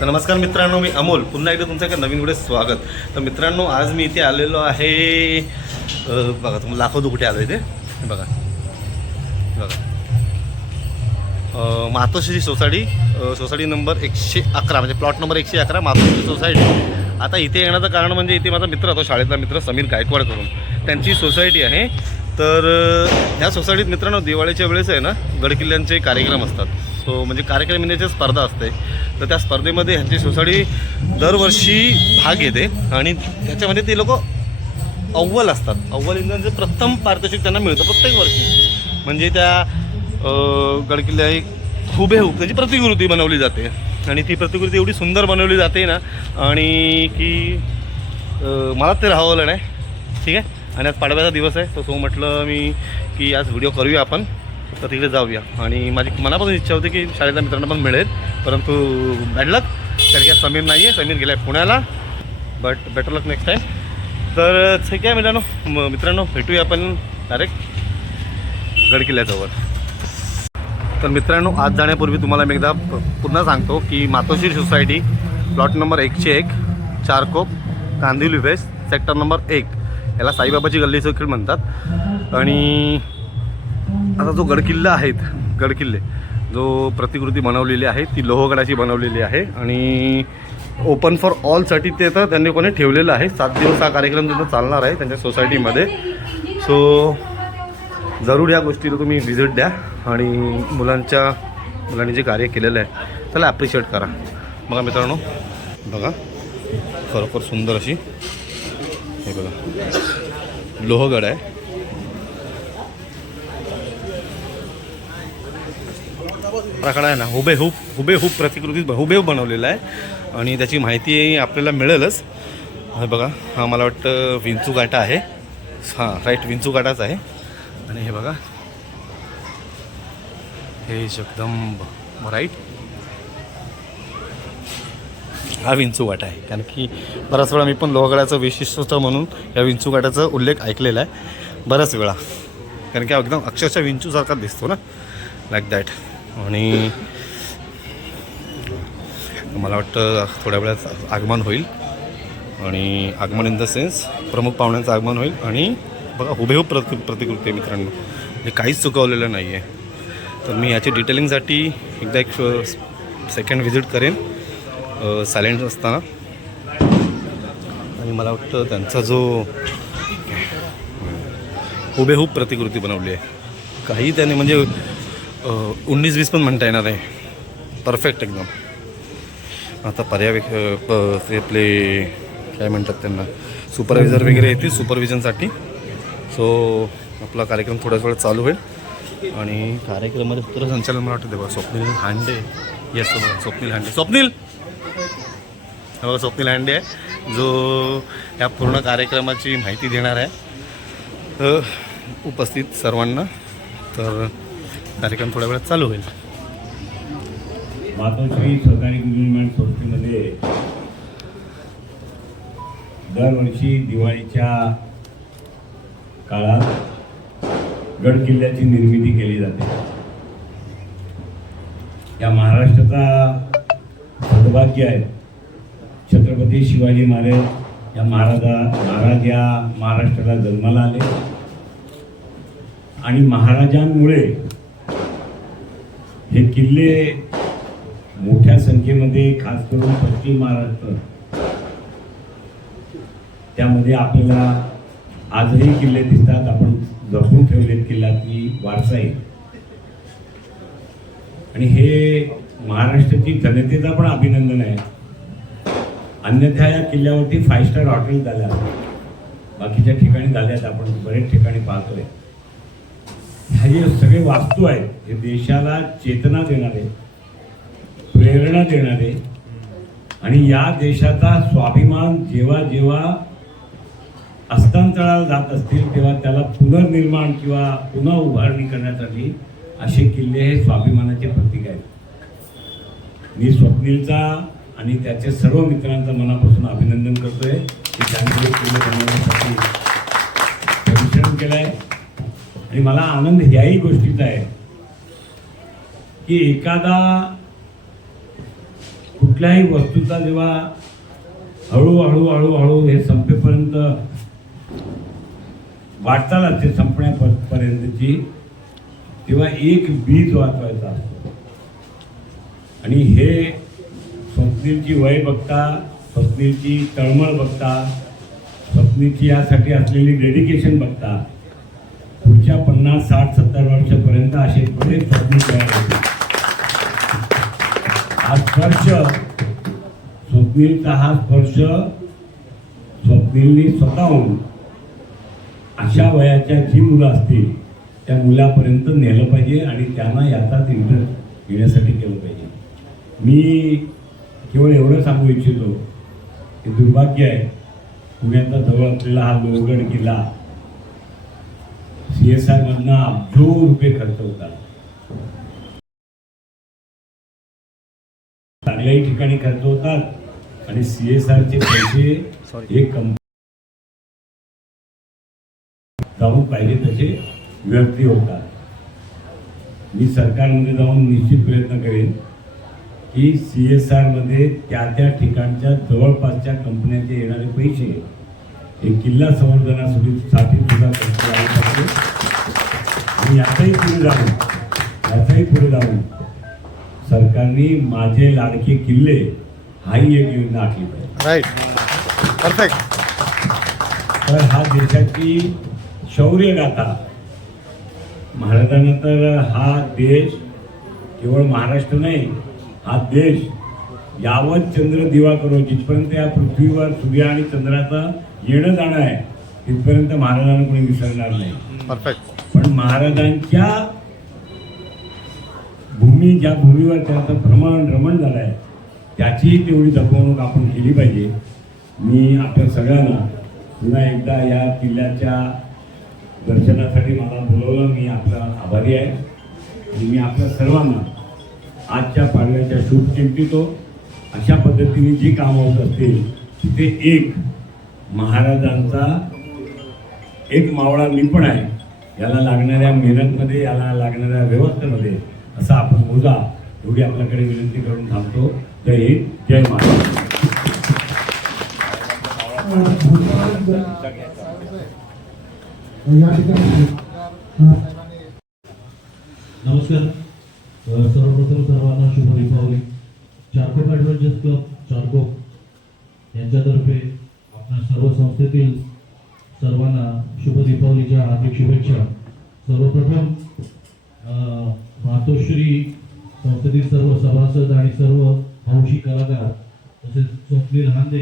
तर नमस्कार मित्रांनो, मी अमोल पुन्हा एकदा तुमचं एका नवीन व्हिडिओ स्वागत. तर मित्रांनो, आज मी इथे आलेलो आहे. बघा तुम्हाला दाखवतो कुठे आलो इथे. बघा मातोश्री सोसायटी नंबर 111 म्हणजे प्लॉट नंबर 111 मातोश्री सोसायटी. आता इथे येण्याचं कारण म्हणजे इथे माझा मित्र होता, शाळेतला मित्र समीर गायकवाड करून, त्यांची सोसायटी आहे. तर ह्या सोसायटीत मित्रांनो दिवाळीच्या वेळेस आहे ना गडकिल्ल्यांचे कार्यक्रम असतात. सो म्हणजे कार्यक्रम येण्याची स्पर्धा असते. तर त्या स्पर्धेमध्ये ह्यांची सोसायटी दरवर्षी भाग घेते आणि त्याच्यामध्ये ते लोक अव्वल असतात. अव्वल इंधनचं प्रथम पारितोषिक त्यांना मिळतं प्रत्येक वर्षी. म्हणजे त्या गडकिल्ल्या एक हुबेहूब त्याची प्रतिकृती बनवली जाते आणि ती प्रतिकृती एवढी सुंदर बनवली जाते ना आणि की मला ते राहवलं नाही. ठीक आहे. आणि आज पाडव्याचा दिवस आहे, तर सो म्हटलं मी की आज व्हिडिओ करूया आपण, तर तिकडे जाऊया. आणि माझी मनापासून इच्छा होती की शाळेतल्या मित्रांना पण मिळेल, परंतु बॅड लक कारण की समीर नाही आहे. समीर गेला आहे पुण्याला, but better luck next time. तर ठीक आहे मित्रांनो भेटूया आपण डायरेक्ट गडकिल्ल्याजवळ. तर मित्रांनो, आज जाण्यापूर्वी तुम्हाला मी एकदा पुन्हा सांगतो की Matoshree society plot number 101 Charkop Kandivali west sector number 1 याला साईबाबाची गल्ली देखील म्हणतात. आणि आता जो गडकिल्ला आहेत गडकिल्ले जो प्रतिकृती बनवलेली आहे ती लोहगडाची बनवलेली आहे आणि ओपन फॉर ऑलसाठी ते तर त्यांनी कोणी ठेवलेलं आहे. 7 दिवस हा कार्यक्रम त्यांचा चालणार आहे त्यांच्या सोसायटीमध्ये. सो जरूर या गोष्टीला तुम्ही व्हिजिट द्या आणि मुलांनी जे कार्य केलेलं आहे त्याला ॲप्रिशिएट करा. बघा मित्रांनो, बघा खरोखर सुंदर अशी हे बघा लोहगड आहे. आकडा आहे ना हुबेहूब प्रतिकृती हुबेहूब बनवलेला आहे आणि त्याची माहिती आपल्याला मिळेलच. हे बघा, हा मला वाटतं विंचू काटा आहे. हां राईट, विंचू काटाच आहे. आणि हे बघा हे जगदंब राईट, हा विंचू काटा आहे. कारण की बराच वेळा मी पण लोहगडाचं वैशिष्ट्य म्हणून या विंचू काटाचा उल्लेख ऐकलेला आहे बऱ्याच वेळा. कारण की एकदम अक्षरशः विंचूसारखा दिसतो ना, लाईक दॅट. आणि मला वाटतं थोड्या वेळात आगमन होईल आणि आगमन इन द सेन्स प्रमुख पाहुण्यांचं आगमन होईल. आणि बघा हुबेहूब प्रतिकृती आहे मित्रांनो, हे काहीच चुकवलेलं नाही आहे. तर मी याची डिटेलिंगसाठी एकदा एक सेकंड व्हिजिट करेन सायलेंट असताना. आणि मला वाटतं त्यांचा जो हुबेहूब प्रतिकृती बनवली आहे, काही त्याने म्हणजे 19-20 पण म्हणता येणार आहे, परफेक्ट एकदम. आता ते आपले काय म्हणतात त्यांना सुपरवायझर वगैरे येतील सुपरविजनसाठी. सो आपला कार्यक्रम थोड्याच वेळ चालू होईल आणि कार्यक्रमामध्ये सूत्रसंचालन मला वाटतं बघा स्वप्नील हांडे. येस स्वप्नील हांडे, स्वप्नील हांडे आहे जो या पूर्ण कार्यक्रमाची माहिती देणार आहे उपस्थित सर्वांना. तर कार्यक्रम थोड्या वेळात चालू होईल. मातोश्री सहकारी निर्माण संस्थेमध्ये दरवर्षी दिवाळीच्या काळात गडकिल्ल्याची निर्मिती केली जाते. या महाराष्ट्राचा सौभाग्य आहे. छत्रपती शिवाजी महाराज या महाराष्ट्राला जन्माला आले आणि महाराजांमुळे हे किल्ले मोठ्या संख्येमध्ये खास करून पश्चिम महाराष्ट्र त्यामध्ये आपल्याला आजही किल्ले दिसतात. आपण जपून ठेवलेत किल्ल्याची वारसा आहे आणि हे महाराष्ट्राची जनतेचा पण अभिनंदन आहे. अन्यथा या किल्ल्यावरती 5 स्टार हॉटेल झाल्या, बाकीच्या ठिकाणी झाल्यात, आपण बरेच ठिकाणी पाहतोय. ह्या जे सगळे वास्तू आहेत हे देशाला चेतना देणारे, प्रेरणा देणारे आणि या देशाचा स्वाभिमान जेव्हा जेव्हा अस्तांतळाला जात असतील तेव्हा त्याला पुनर्निर्माण किंवा पुन्हा उभारणी करण्यासाठी असे किल्ले हे स्वाभिमानाचे प्रतीक आहेत. मी स्वप्नीलचा आणि त्याचे सर्व मित्रांचं मनापासून अभिनंदन करतोय की त्यांनी किल्ले बनवण्यासाठी परिश्रम केलाय. आणि मला आनंद ह्याही गोष्टीचा आहे की एखादा कुठल्याही वस्तूचा जेव्हा हळूहळू हे संपेपर्यंत वाटचाल असते संपण्यापर्यंतची, तेव्हा एक बीज वाचवायचा असतो. आणि हे स्वप्नीलची वय बघता, स्वप्नीलची तळमळ बघता, स्वप्नीलची यासाठी असलेली डेडिकेशन बघता, पुढच्या 50, 60, 70 वर्षापर्यंत असे बरेच स्वप्न तयार होते. हा स्पर्श, स्वप्नीलचा हा स्पर्श स्वप्नीलनी स्वतःहून अशा वयाच्या जी मुलं असतील त्या मुलापर्यंत नेलं पाहिजे आणि त्यांना याचाच इंटरेस्ट घेण्यासाठी केलं पाहिजे. मी केवळ एवढं सांगू इच्छितो की दुर्भाग्य आहे, पुण्याचा जवळ असलेला हा लोहगड किल्ला CSR मधनं अब्जो रुपये खर्च होतात. चांगल्याही ठिकाणी खर्च होतात आणि CSRचे पैसे एक जाऊन पाहिजे तसे व्यक्ती होतात. मी सरकारमध्ये जाऊन निश्चित प्रयत्न करेन की CSR मध्ये त्या ठिकाणच्या जवळपासच्या कंपन्यांचे येणारे पैसे हे किल्ला संवर्धनासाठी सुद्धा खर्च झाले पाहिजे. आणि याचाही पुढे जाऊन सरकारने माझे लाडके किल्ले हाही एक योजना आखली पाहिजे. Right, perfect. तर हा देशाची शौर्य गाथा. महाराजांना तर हा देश केवळ महाराष्ट्र नाही, हा देश यावत चंद्र दिवा करो, जिथपर्यंत या पृथ्वीवर सूर्य आणि चंद्राचं येणं जाणं आहे तिथपर्यंत महाराजांना कोणी विसरणार नाही. परफेक्ट. पण महाराजांच्या ज्या भूमीवर त्यांचं रमण झालं आहे त्याचीही तेवढी जपवणूक आपण केली पाहिजे. मी आपल्या सगळ्यांना पुन्हा एकदा या किल्ल्याच्या दर्शनासाठी मला बोलवलं, मी आपला आभारी आहे. आणि मी आपल्या सर्वांना आजच्या पाडव्याच्या शुभ चिंतितो. अशा पद्धतीने जी कामं होत असतील तिथे एक महाराजांचा एक मावळा मी पण आहे. याला लागणाऱ्या मेहनतमध्ये, याला लागणाऱ्या व्यवस्थेमध्ये असं आपण मोजा, एवढी आपल्याकडे विनंती करून थांबतो. जय हिंद, जय महाराष्ट्र. नमस्कार. सर्वप्रथम सर्वांना शुभ दीपावली. चारकोप ॲडव्हेंचर्स क्लब चारकोप यांच्यातर्फे आपल्या सर्व संस्थेतील सर्वांना शुभ दीपावलीच्या हार्दिक शुभेच्छा. सर्वप्रथम मातोश्री संस्थेतील सर्व सभासद आणि सर्व हौशी कलाकार तसेच स्वप्नील हांदे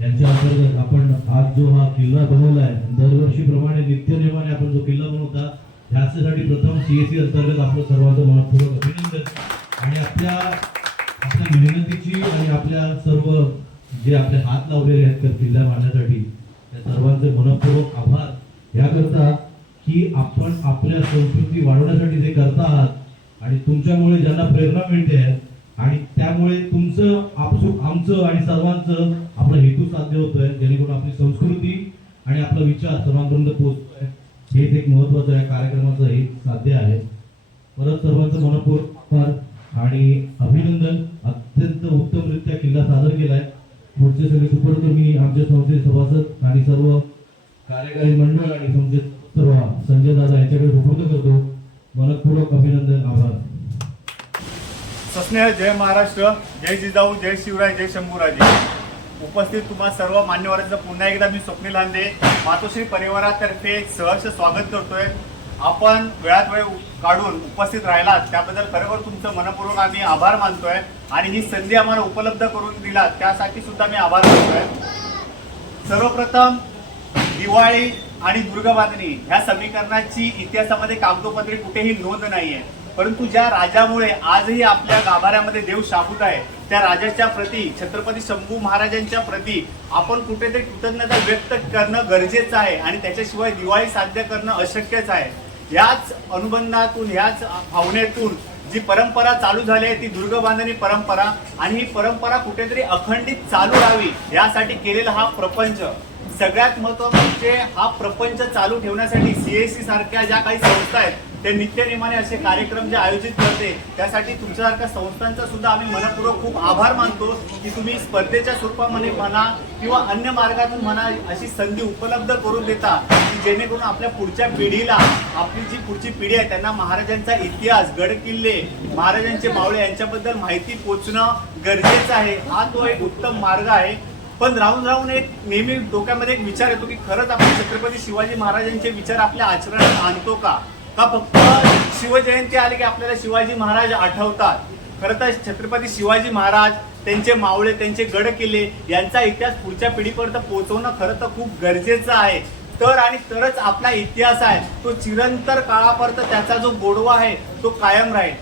यांच्या अंतर्गत आपण आज जो हा किल्ला बनवला आहे, दरवर्षीप्रमाणे नित्यनेमाने आपण जो किल्ला बनवता त्यासाठी प्रथम CSC अंतर्गत आपलं सर्वांचं मनपूर्वक अभिनंदन. आणि आपल्या मेहनतीची आणि आपल्या सर्व जे आपले हात लावलेले आहेत त्या किल्ला बांधण्यासाठी त्या सर्वांचे मनपूर्वक आभार. याकरता की आपण आपल्या संस्कृती वाढवण्यासाठी जे करता आहात आणि तुमच्यामुळे ज्यांना प्रेरणा मिळते आहे आणि त्यामुळे तुमचं आमचं आणि सर्वांचं आपला हेतू साध्य होतोय, जेणेकरून आपली संस्कृती आणि आपला विचार सर्वांपर्यंत पोहोचतोय. हेच एक महत्वाचं या कार्यक्रमाचं हे साध्य आहे. परत सर्वांचं मनपूर्वक आभार आणि अभिनंदन. अत्यंत उत्तमरित्या किल्ला सादर केलाय. पुढचे सगळे सुपूर्द मी आमच्या संस्थेचे सभासद आणि सर्व कार्यकारी मंडळ आणि संस्थेत सर्व संजय दादा यांच्याकडे सुपूर्द करतो. मनपूर्वक अभिनंदन, आभार. सस्नेह जय महाराष्ट्र, जय जिजाऊ, जय शिवराय, जय शंभूराजे. उपस्थित तुम्हा सर्व मान्यवरांचं पुन्हा एकदा मी स्वप्नील हांदे मातोश्री परिवारातर्फे सहर्ष स्वागत करतोय. आपण वेळात वेळ काढून उपस्थित राहिलात त्याबद्दल खरोखर तुमचं मनपूर्वक आम्ही आभार मानतोय आणि ही संधी आम्हाला उपलब्ध करून दिलात त्यासाठी सुद्धा मी आभार मानतोय. सर्वप्रथम दिवाळी आणि दुर्गबांधणी ह्या समीकरणाची इतिहासामध्ये कागदोपत्री कुठेही नोंद नाहीये, परंतु ज्या राजामुळे आजही आपल्या गाभाऱ्यामध्ये देव शाबूत आहे त्या राजाच्या प्रती, छत्रपती शंभू महाराजांच्या प्रती आपण कुठेतरी कृतज्ञता व्यक्त करणं गरजेचं आहे आणि त्याच्याशिवाय दिवाळी साध्य करणं अशक्यच आहे. याच अनुबंधातून, याच भावनेतून जी परंपरा चालू झाली आहे ती दुर्गबांधणी परंपरा, आणि ही परंपरा कुठेतरी अखंडित चालू राहावी यासाठी केलेला हा प्रपंच. सगळ्यात महत्त्वाचं म्हणजे हा प्रपंच चालू ठेवण्यासाठी CSC सारख्या ज्या काही संस्था आहेत ते नित्यनेमाने असे कार्यक्रम जे आयोजित करते त्यासाठी तुमच्यासारख्या संस्थांचा सुद्धा आम्ही मनपूर्वक खूप आभार मानतो की तुम्ही स्पर्धेच्या स्वरूपामध्ये म्हणा किंवा अन्य मार्गातून म्हणा अशी संधी उपलब्ध करून देता की जेणेकरून आपल्या पुढच्या पिढीला, आपली जी पुढची पिढी आहे त्यांना महाराजांचा इतिहास, गड किल्ले, महाराजांचे मावळे यांच्याबद्दल माहिती पोचणं गरजेचं आहे. हा तो एक उत्तम मार्ग आहे. पण राहून राहून एक नेहमी डोक्यामध्ये एक विचार येतो की खरंच आपण छत्रपती शिवाजी महाराजांचे विचार आपल्या आचरणात आणतो का फक्त शिवजयंती आली की आपल्याला शिवाजी महाराज आठवतात. खरं तर छत्रपती शिवाजी महाराज, त्यांचे मावळे, त्यांचे गड किल्ले यांचा इतिहास पुढच्या पिढीपर्यंत पोहोचवणं खरं तर खूप गरजेचं आहे. तरच आपला इतिहास आहे तो चिरंतर काळापर्यंत त्याचा जो गोडवा आहे तो कायम राहील.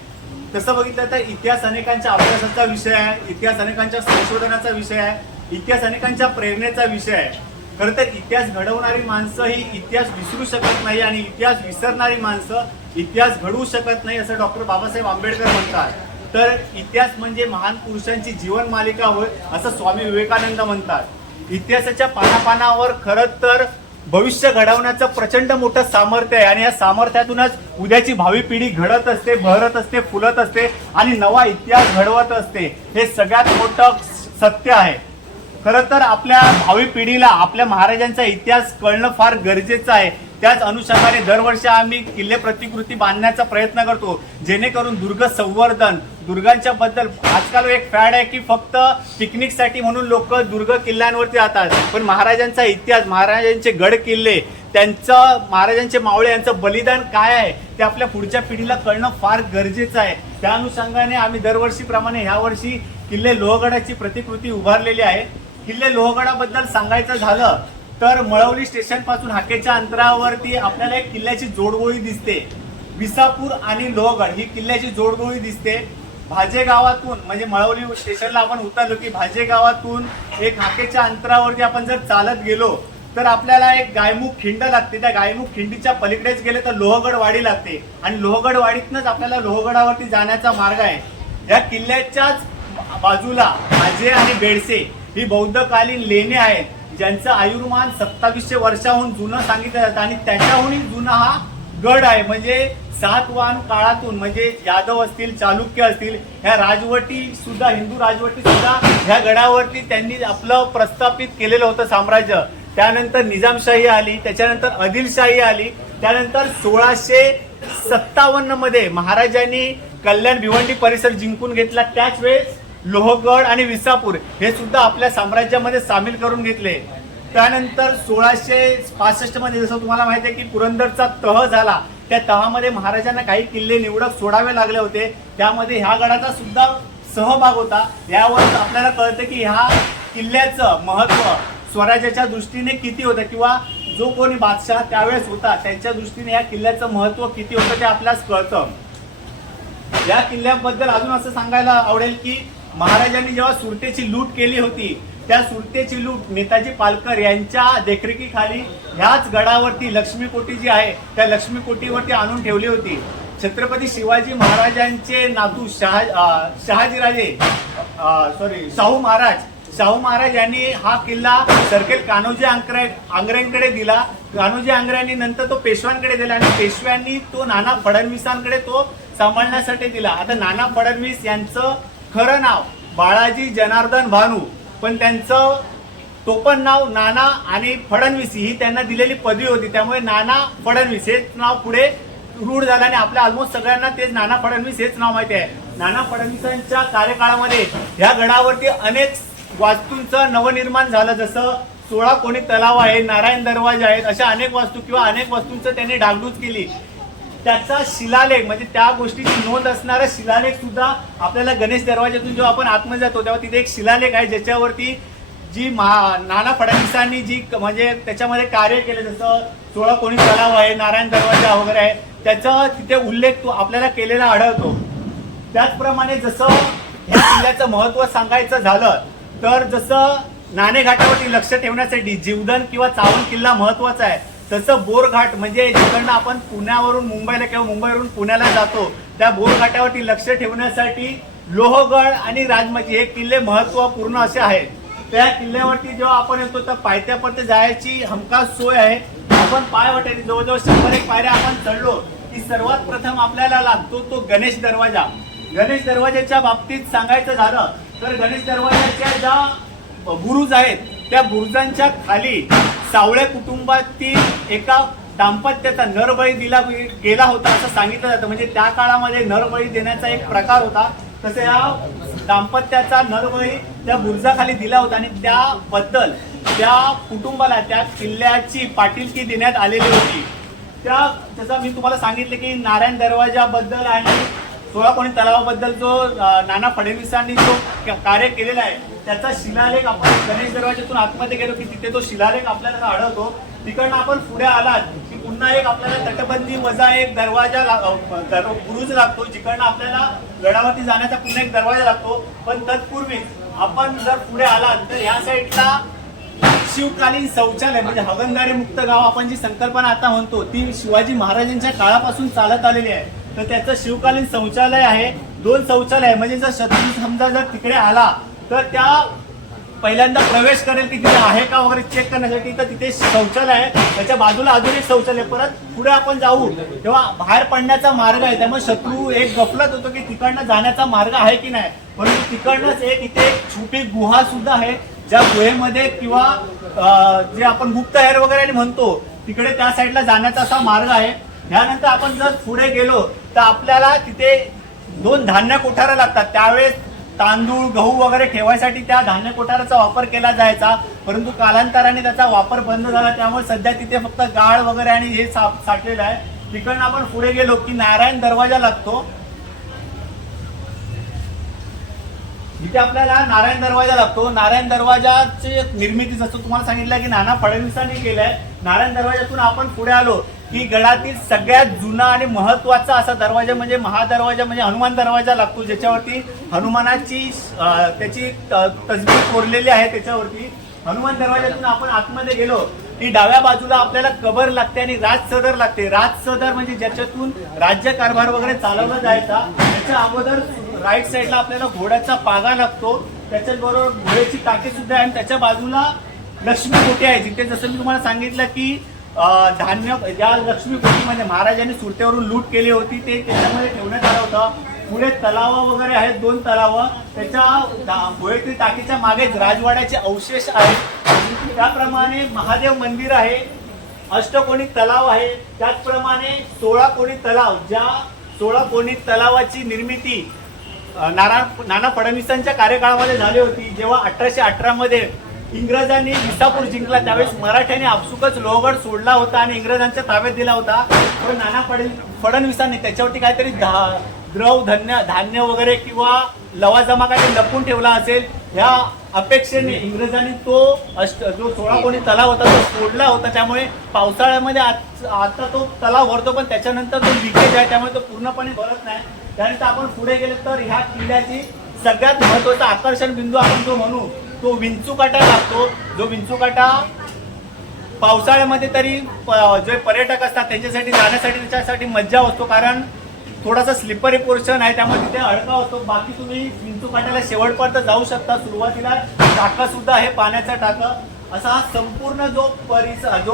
तसं बघितलं तर इतिहास अनेकांच्या अभ्यासाचा विषय आहे, इतिहास अनेकांच्या संशोधनाचा विषय आहे, इतिहास अनेकांच्या प्रेरणेचा विषय आहे. खरं तर इतिहास घडवणारी माणसं ही इतिहास विसरू शकत नाही आणि इतिहास विसरणारी माणसं इतिहास घडवू शकत नाही असं डॉक्टर बाबासाहेब आंबेडकर म्हणतात. तर इतिहास म्हणजे महान पुरुषांची जीवन मालिका होय असं स्वामी विवेकानंद म्हणतात. इतिहासाच्या पानापानावर खरं तर भविष्य घडवण्याचं प्रचंड मोठं सामर्थ्य आहे आणि या सामर्थ्यातूनच उद्याची भावी पिढी घडत असते, बहरत असते, फुलत असते आणि नवा इतिहास घडवत असते. हे सगळ्यात मोठं सत्य आहे. खरं तर आपल्या भावी पिढीला आपल्या महाराजांचा इतिहास कळणं फार गरजेचं आहे. त्याच अनुषंगाने दरवर्षी आम्ही किल्ले प्रतिकृती बांधण्याचा प्रयत्न करतो जेणेकरून दुर्ग संवर्धन, दुर्गांच्या बद्दल आजकाल एक फॅड आहे की फक्त पिकनिकसाठी म्हणून लोक दुर्ग किल्ल्यांवरती जातात, पण महाराजांचा इतिहास, महाराजांचे गड किल्ले, त्यांचं, महाराजांचे मावळे यांचं बलिदान काय आहे ते आपल्या पुढच्या पिढीला कळणं फार गरजेचं आहे. त्या अनुषंगाने आम्ही दरवर्षीप्रमाणे ह्यावर्षी किल्ले लोहगडाची प्रतिकृती उभारलेली आहे. किल्ले लोहगडाबद्दल सांगायचं झालं तर मळवली स्टेशन पासून हाकेच्या अंतरावरती आपल्याला एक किल्ल्याची जोडगोळी दिसते. विसापूर आणि लोहगड ही किल्ल्याची जोडगोळी दिसते. भाजे गावातून म्हणजे मळवली स्टेशनला आपण उतरलो की भाजे गावातून एक हाकेच्या अंतरावरती आपण जर चालत गेलो तर आपल्याला एक गायमुख खिंड लागते. त्या गायमुख खिंडीच्या पलीकडेच गेले तर लोहगड वाडी लागते आणि लोहगड वाडीतनच आपल्याला लोहगडावरती जाण्याचा मार्ग आहे. या किल्ल्याच्याच बाजूला भाजे आणि बेडसे ही बौद्धकालीन लेणे आहेत ज्यांचं आयुर्मान 2700 वर्षाहून जुनं सांगितलं जातं आणि त्याच्याहूनही जुना हा गड आहे. म्हणजे सातवाहन काळातून म्हणजे यादव असतील, चालुक्य असतील, ह्या राजवटी सुद्धा, हिंदू राजवटी सुद्धा ह्या गडावरती त्यांनी आपलं प्रस्थापित केलेलं होतं साम्राज्य. त्यानंतर निजामशाही आली, त्याच्यानंतर आदिलशाही आली, त्यानंतर 1657 मध्ये महाराजांनी कल्याण भिवंडी परिसर जिंकून घेतला. त्याच वेळेस लोहगड आणि विसापूर हे सुद्धा आपल्या साम्राज्यामध्ये सामील करून घेतले. त्यानंतर 1665 मध्ये जसं तुम्हाला माहिती आहे की पुरंदरचा तह झाला, त्या तहामध्ये महाराजांना काही किल्ले निवडक सोडावे लागले होते, त्यामध्ये ह्या गडाचा सुद्धा सहभाग होता. यावर आपल्याला कळतं की ह्या किल्ल्याचं महत्त्व स्वराज्याच्या दृष्टीने किती होतं किंवा जो कोणी बादशाह त्यावेळेस होता त्यांच्या दृष्टीने या किल्ल्याचं महत्त्व किती होतं ते आपल्यास कळतं. या किल्ल्याबद्दल अजून असं सांगायला आवडेल की महाराजांनी जेव्हा सुरतेची लूट केली होती त्या सुरतेची लूट नेताजी पालकर यांच्या देखरेखीखाली ह्याच गडावरती लक्ष्मीकोटी जी आहे त्या लक्ष्मीकोटीवरती आणून ठेवली होती. छत्रपती शिवाजी महाराजांचे नातू शाहू महाराज यांनी हा किल्ला सरखेल कान्होजी आंग्रेंकडे दिला. कान्होजी आंग्र्यांनी नंतर तो पेशव्यांकडे दिला आणि पेशव्यांनी तो नाना फडणवीसांकडे तो सांभाळण्यासाठी दिला. आता नाना फडणवीस यांचं खरं नाव बाळाजी जनार्दन भानू, पण त्यांचं टोपण नाव नाना आणि फडणवीस ही त्यांना दिलेली पदवी होती, त्यामुळे नाना फडणवीस हेच नाव पुढे रूढ झालं आणि आपल्या ऑलमोस्ट सगळ्यांना तेच नाना फडणवीस हेच नाव माहिती आहे. नाना फडणवीसांच्या कार्यकाळामध्ये या गडावरती अनेक वास्तूंचं नवनिर्माण झालं, जसं 16 कोणी तलाव आहे, नारायण दरवाजा आहेत, अशा अनेक वास्तू किंवा अनेक वस्तूंचं त्यांनी डागडूज केली. त्याचा शिलालेख म्हणजे त्या गोष्टीची नोंद असणारा शिलालेख सुद्धा आपल्याला गणेश दरवाजातून जेव्हा आपण आतमध्ये जातो तेव्हा तिथे एक शिलालेख आहे ज्याच्यावरती जी नाना फडणवीसांनी जी म्हणजे त्याच्यामध्ये कार्य केलं, जसं 16 कोणी तलाव आहे, नारायण दरवाजा वगैरे आहे, त्याचा तिथे उल्लेख तो आपल्याला केलेला आढळतो. त्याचप्रमाणे जसं ह्या किल्ल्याचं महत्त्व सांगायचं झालं तर जसं नाणेघाटावरती लक्ष ठेवण्यासाठी जीवधन किंवा चावण किल्ला महत्त्वाचा आहे, तसं बोरघाट म्हणजे जिकडनं आपण पुण्यावरून मुंबईला किंवा मुंबईवरून पुण्याला जातो त्या बोरघाटावरती लक्ष ठेवण्यासाठी लोहगड आणि राजमाची हे किल्ले महत्त्वपूर्ण असे आहेत. त्या किल्ल्यावरती जेव्हा आपण येतो तर पायथ्यापर्यंत जायची हमखास सोय आहे. आपण पायवाटेने जवळजवळ 100 पायऱ्या आपण चढलो की सर्वात प्रथम आपल्याला लागतो तो गणेश दरवाजा. गणेश दरवाजाच्या बाबतीत सांगायचं झालं तर गणेश दरवाजाच्या ज्या बुरुज आहेत त्या बुरुजांच्या खाली सावळे कुटुंबातील एका दाम्पत्याचा नरबळी दिला गेला होता असं सांगितलं जातं. म्हणजे त्या काळामध्ये नरबळी देण्याचा एक प्रकार होता. तसं या दाम्पत्याचा नरबळी त्या बुरुजाखाली दिला होता आणि त्याबद्दल त्या कुटुंबाला त्या किल्ल्याची पाटीलकी देण्यात आलेली होती. जसं मी तुम्हाला सांगितलं की नारायण दरवाजाबद्दल आणि 16 कोणी तलावाबद्दल जो नाना फडणवीसांनी जो कार्य केलेला आहे त्याचा शिलालेख आपण गणेश दरवाजातून आतमध्ये गेलो की तिथे तो शिलालेख आपल्याला आढळतो. तिकडनं आपण पुढे आलात की पुन्हा एक आपल्याला तटबंदी वजा एक दरवाजा बुरुज लागतो, जिकडनं आपल्याला गडावरती जाण्याचा पुन्हा एक दरवाजा लागतो. पण तत्पूर्वी आपण जर पुढे आलात तर या साईडला शिवकालीन शौचालय म्हणजे हगणदारी मुक्त गाव आपण जी संकल्पना आता म्हणतो ती शिवाजी महाराजांच्या काळापासून चालत आलेली आहे. तर त्याचं शिवकालीन शौचालय आहे. 2 शौचालय म्हणजे जर शत्रू समजा जर तिकडे आला तर त्या पहिल्यांदा प्रवेश करेल की तिथे आहे का वगैरे चेक करण्यासाठी. तर तिथे शौचालय आहे, त्याच्या बाजूला अजून एक शौचालय. परत पुढे आपण जाऊ तेव्हा बाहेर पडण्याचा मार्ग आहे. त्यामुळे शत्रू एक गफलत होतो की तिकडनं जाण्याचा मार्ग आहे की नाही. परंतु तिकडनंच एक इथे एक छोटी गुहा सुद्धा आहे ज्या गुहेमध्ये किंवा जे आपण गुप्तहेर वगैरे म्हणतो तिकडे त्या साईडला जाण्याचा असा मार्ग आहे. यानंतर आपण जर पुढे गेलो तर आपल्याला तिथे 2 धान्य कोठारं लागतात. त्यावेळेस तांदूळ गहू वगैरे ठेवायसाठी त्या धान्य कोठाराचा वापर केला जायचा, परंतु कालांतराने त्याचा वापर बंद झाला. त्यामुळे सध्या तिथे फक्त गाळ वगैरे आणि हे साठलेलं आहे. तिकडनं आपण पुढे गेलो की नारायण दरवाजा लागतो. जिथे आपल्याला नारायण दरवाजा लागतो. नारायण दरवाजाची निर्मिती जसं तुम्हाला सांगितलं की नाना फडणवीसांनी केलंय. नारायण दरवाजातून आपण पुढे आलो की गडातील सगळ्यात जुना आणि महत्वाचा असा दरवाजा म्हणजे महादरवाजा म्हणजे हनुमान दरवाजा लागतो, ज्याच्यावरती हनुमानाची त्याची तसबीर कोरलेली आहे. त्याच्यावरती हनुमान दरवाजातून आपण आतमध्ये गेलो की डाव्या बाजूला आपल्याला कबर लागते आणि राजसदर लागते. राजसदर म्हणजे ज्याच्यातून राज्यकारभार वगैरे चालवला जायचा. त्याच्या अगोदर राईट साईडला आपल्याला घोड्याचा पागा लागतो, त्याच्याबरोबर घोड्याची टाकी सुद्धा आहे आणि त्याच्या बाजूला लक्ष्मी कोठी आहे, जिथे जसं मी तुम्हाला सांगितलं की धान्य ज्या लक्ष्मी कोठीमध्ये महाराजांनी सुरतेवरून लूट केली होती ते त्याच्यामध्ये ठेवण्यात आलं होतं. पुढे तलाव वगैरे आहेत 2 तलाव. त्याच्या घोड्याची टाकीच्या मागेच राजवाड्याचे अवशेष आहेत. त्याप्रमाणे महादेव मंदिर आहे, अष्टकोनी तलाव आहे. त्याचप्रमाणे 16 कोणी तलाव, ज्या 16 कोणी तलावाची निर्मिती नाना फडणवीसांच्या कार्यकाळामध्ये झाली होती. जेव्हा 1818 मध्ये इंग्रजांनी विसापूर जिंकला त्यावेळेस मराठ्यांनी आपसुकच लोहगड सोडला होता आणि इंग्रजांच्या ताब्यात दिला होता. पण नाना फडणवीसांनी त्याच्यावरती काहीतरी धान्य वगैरे किंवा लवाजमा काही लपून ठेवला असेल ह्या अपेक्षेने इंग्रजांनी तो जो 16 कोणी तलाव होता तो सोडला होता. त्यामुळे पावसाळ्यामध्ये आता तो तलाव भरतो पण त्याच्यानंतर तो लिकेज आहे त्यामुळे तो पूर्णपणे भरत नाही. त्यानंतर आपण पुढे गेलो तर ह्या किल्ल्याची सगळ्यात महत्वाचा आकर्षण बिंदू आपण जो म्हणू तो विंचूकाटा लागतो. जो विंचूकाटा पावसाळ्यामध्ये तरी जे पर्यटक असतात त्यांच्यासाठी जाण्यासाठी त्याच्यासाठी मज्जा असतो, कारण थोडासा स्लिपरी पोर्शन आहे त्यामुळे तिथे अडका असतो. बाकी तुम्ही विंचूकाट्याला शेवटपर्यंत जाऊ शकता. सुरुवातीला टाका सुद्धा आहे, पाण्याचा टाका. असा हा संपूर्ण जो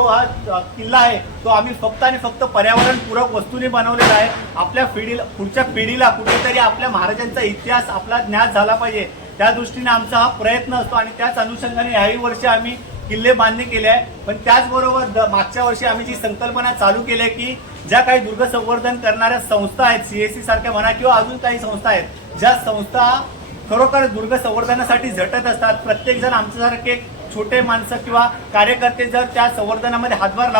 हा किल्ला आहे तो आम्ही फक्त आणि फक्त पर्यावरणपूरक वस्तूंनी बनवलेला आहे. आपल्या पुढच्या पिढीला कुठेतरी आपल्या महाराजांचा इतिहास आपला ज्ञात झाला पाहिजे त्या दृष्टीने आमचा हा प्रयत्न असतो आणि त्याच अनुषंगाने याही वर्षी आम्ही किल्ले बांधणी केले आहे. पण त्याचबरोबर मागच्या वर्षी आम्ही जी संकल्पना चालू केली आहे की ज्या काही दुर्ग संवर्धन करणाऱ्या संस्था आहेत, CSC सारख्या म्हणा किंवा अजून काही संस्था आहेत, ज्या संस्था खरोखर दुर्ग संवर्धनासाठी झटत असतात. प्रत्येकजण आमच्यासारखे छोटे माणसं किंवा कार्यकर्ते जर त्या संवर्धनामध्ये हातभार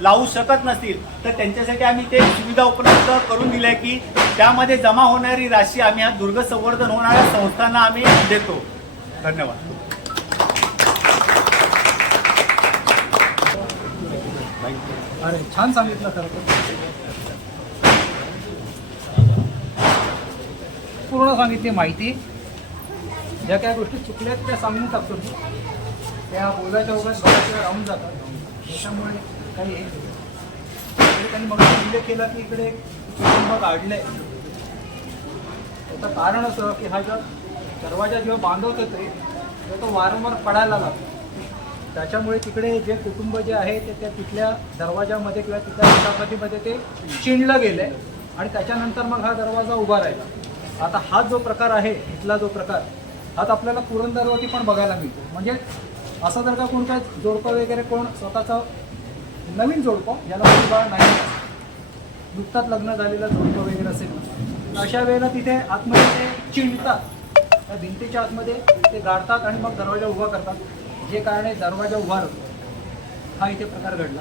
लावू शकत नसतील तर त्यांच्यासाठी आम्ही ते सुविधा उपलब्ध करून दिल्या की त्यामध्ये जमा होणारी राशी आम्ही ह्या दुर्ग संवर्धन होणाऱ्या संस्थांना आम्ही देतो. धन्यवाद. अरे छान सांगितलं खरं तर. पूर्ण सांगितली माहिती. ज्या काही गोष्टी चुकल्यात त्या सांगून टाकतो मी. त्या बोलायच्या वगैरे बऱ्याच राहून जातात त्याच्यामुळे काही हे नाही. त्यांनी मग उल्लेख केला की इकडे कुटुंब काढलंय. त्याचं कारण असं की हा जर दरवाजा जेव्हा बांधवत होते तेव्हा तो वारंवार पडायला लागतो. त्याच्यामुळे तिकडे जे कुटुंब जे आहे ते त्या तिथल्या दरवाजामध्ये किंवा तिथल्या इमारतीमध्ये ते चिणलं गेलं आहे आणि त्याच्यानंतर मग हा दरवाजा उभा राहिला. आता हा जो प्रकार आहे, इथला जो प्रकार, हाच आपल्याला पुरंदरवरती पण बघायला मिळतो. म्हणजे असं जर का कोण काय जोडपं वगैरे कोण स्वतःचं नवीन जोडपं, ज्याला मुलबाळ नाही, नुकताच लग्न झालेलं जोडपं वगैरे असेल, तर अशा वेळेला तिथे आतमध्ये ते चिणतात, त्या भिंतीच्या आतमध्ये ते गाडतात आणि मग दरवाजा उभा करतात. जे कारणे दरवाजा उभा राहतो हा इथे प्रकार घडला.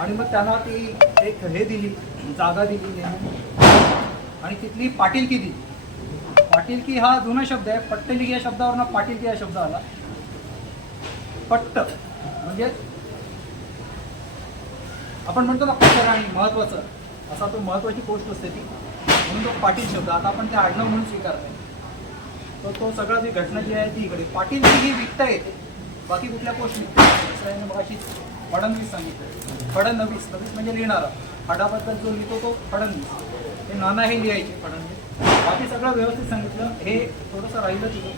आणि मग त्यांना ती एक हे दिली, जागा दिली आणि तिथली पाटीलकी दिली. पाटीलकी हा जुना शब्द आहे. पट्टलिकी या शब्दावरनं पाटीलकी हा शब्द आला. पट्ट म्हणजे आपण म्हणतो ना पट्ट आणि महत्वाचं, असा तो महत्वाची गोष्ट असते ती, म्हणून तो पाटील शब्द. आता आपण ते आडनाव म्हणून स्वीकारतो. तर तो सगळं जी घटना जी आहे ती इकडे पाटीलकी ही विकता येते, बाकी कुठल्या गोष्ट निघते. दुसऱ्याने मग अशी फडणवीस सांगितलं. फडणवीस म्हणजे लिहिणारा, फडाबद्दल जो लिहितो तो फडणवीस. हे नाना हे लिहायचे फडणवीस. बाकी सगळं व्यवस्थित सांगितलं. हे थोडंसं राहिलं तिथं,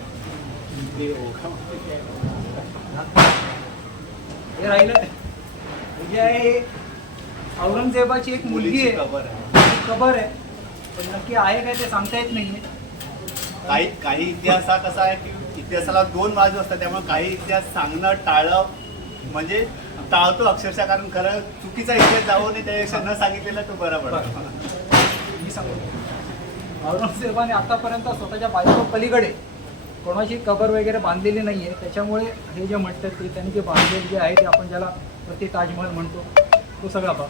हे राहिलं. जे आहे औरंगजेबाची एक मुलगी आहे, कबर आहे, पण नक्की आहे काय ते सांगता येत नाहीये. काही इतिहास हा कसा आहे की इतिहासाला दोन बाजू असतात, त्यामुळे काही इतिहास सांगणं टाळलं म्हणजे टाळतो अक्षरशः, कारण खरं चुकीचा इतिहास जाऊ नये त्यापेक्षा न सांगितलेला तो बरा पडतो. मी सांगतो, औरंगजेबाने आतापर्यंत स्वतःच्या बायको पलीकडे कोणाची कबर वगैरे बांधलेली नाही आहे. त्याच्यामुळे हे जे म्हणतात ते त्यांनी जे बांधलेले जे आहे ते आपण ज्याला प्रति ताजमहल म्हणतो तो सगळा भाग.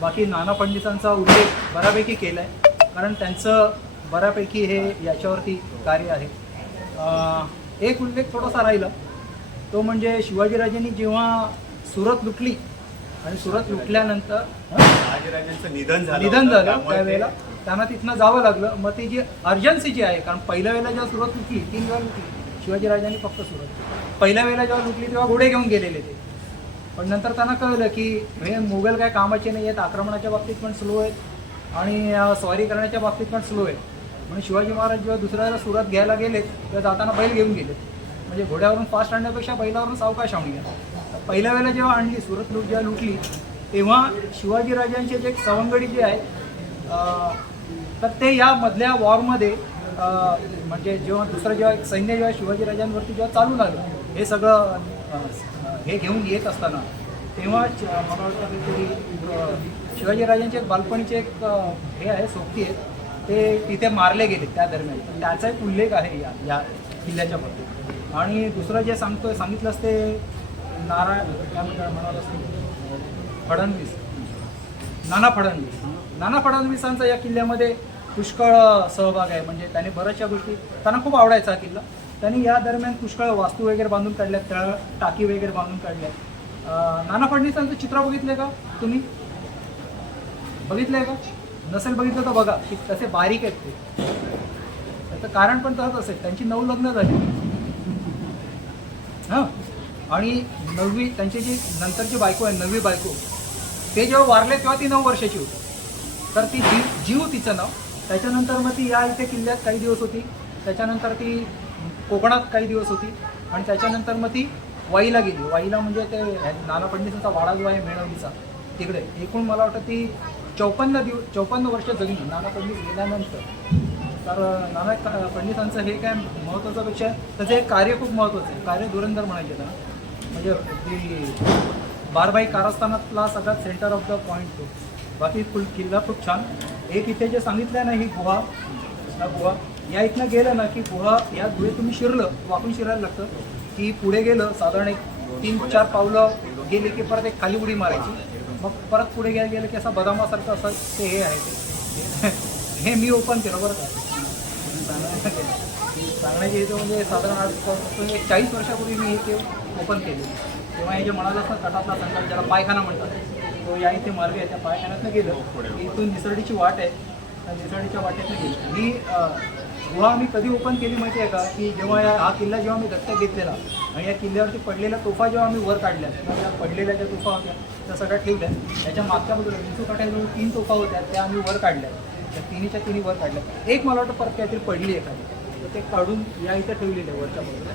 बाकी नाना पंडितांचा उल्लेख बऱ्यापैकी केला आहे, कारण त्यांचं बऱ्यापैकी हे याच्यावरती कार्य आहे. एक उल्लेख थोडासा राहिला तो म्हणजे शिवाजीराजांनी जेव्हा सुरत लुटली आणि सुरत लुटल्यानंतर राजराजांचं निधन झालं त्यावेळेला त्यांना तिथनं जावं लागलं. मग ती जी अर्जन्सी जी आहे, कारण पहिल्या वेळेला जेव्हा सुरत लुटली, 3 वेळा लुटली शिवाजीराजांनी फक्त सुरत. पहिल्या वेळेला जेव्हा लुटली तेव्हा घोडे घेऊन गेलेले ते, पण नंतर त्यांना कळलं की हे मुघल काय कामाचे नाही आहेत, आक्रमणाच्या बाबतीत पण स्लो आहेत आणि स्वारी करण्याच्या बाबतीत पण स्लो आहेत. म्हणून शिवाजी महाराज जेव्हा दुसऱ्या वेळेला सुरत घ्यायला गेलेत तेव्हा जाताना बैल घेऊन गेलेत. म्हणजे घोड्यावरून फास्ट आणण्यापेक्षा बैलावरून सावकाश आणून गेला. पहिल्या वेळेला जेव्हा आणली सुरत जेव्हा लुटली तेव्हा शिवाजीराजांचे जे सवंगडी जे आहेत तर ते या मधल्या वॉरमध्ये म्हणजे जेव्हा सैन्य जेव्हा शिवाजीराजांवरती जेव्हा चालू लागलं हे सगळं हे घेऊन येत असताना तेव्हा मला वाटतं काहीतरी शिवाजीराजांचे एक बालपणीचे एक हे आहे, सोबती आहेत, ते तिथे मारले गेले त्या दरम्यान. त्याचा एक उल्लेख आहे या किल्ल्याच्या बाबतीत. आणि दुसरं जे सांगितलं असते नारायण काय म्हणाल असते फडणवीस, नाना फडणवीसांचा या किल्ल्यामध्ये पुष्कळ सहभाग आहे. म्हणजे त्याने बऱ्याचशा गोष्टी त्यांना खूप आवडायचा हा किल्ला. त्यांनी या दरम्यान पुष्कळ वास्तू वगैरे बांधून काढल्यात, तळ टाकी वगैरे बांधून काढल्यात. नाना फडणवीसांचं चित्र बघितलं का तुम्ही? बघितलंय का? नसेल बघितलं तर बघा की कसे बारीक आहेत ते. त्याचं कारण पण तसंच असेल, त्यांची 9 लग्न झाली हां, आणि 9वी त्यांची जी नंतरची बायको आहे 9वी बायको, ते जेव्हा वारले तेव्हा ती 9 वर्षाची होती. तर ती जीव तिचं नाव. त्याच्यानंतर मग ती या इथे किल्ल्यात काही दिवस होती, त्याच्यानंतर ती कोकणात काही दिवस होती आणि त्याच्यानंतर मग ती वाईला गेली. वाईला म्हणजे ते नाना पंडितांचा वाडा जो आहे मेणवलीचा तिकडे. एकूण मला वाटतं ती 54 वर्ष जगली नाना पंडित गेल्यानंतर. तर नाना पंडितांचं हे काय महत्त्वाचं पेक्षा त्याचं एक कार्य खूप महत्त्वाचं आहे. कार्य धुरंधर म्हणायचे त्याला. म्हणजे ती बारबाई कारस्थानातला सगळ्यात सेंटर ऑफ द पॉईंट तो. बाकी किल्ला खूप छान. एक इथे जे सांगितलं ना ही गुहा या इथनं गेलं ना की गुहा या गुहे तुम्ही शिरलं, वाकून शिरायला लागतं की पुढे गेलं साधारण एक 3-4 पावलं गेले की परत एक खाली उडी मारायची. मग परत पुढे गेलं की असं बदामासारखं असं ते हे आहे ते. हे मी ओपन केलं बरं का सांगण्याचे इथं. म्हणजे साधारण आज 40 वर्षापूर्वी मी हे ओपन केले. तेव्हा हे जे म्हणालं असं तटातला संकट ज्याला पायखाना म्हणतात तो या इथे मार्ग आहे, त्या पायखान्यातनं गेलं. इथून निसर्डीची वाट आहे, त्या निसर्डीच्या वाटेतनं गेलं. ही गुहा मी कधी ओपन केली माहिती आहे का? की जेव्हा हा किल्ला जेव्हा मी दत्तक घेतलेला आणि या किल्ल्यावरती पडलेल्या तोफा जेव्हा आम्ही वर काढल्या, तेव्हा त्या पडलेल्या ज्या तोफा होत्या त्या सगळ्या ठेवल्या. त्याच्या मागच्या बाजूला विंचू काठ्याजवळ 3 तोफा होत्या, त्या आम्ही वर काढल्या. त्या तिन्ही वर काढल्या. एक मला वाटतं परत काहीतरी पडली एखादी, तर ते काढून या इथं ठेवलेलं आहे वरच्या बाजूला.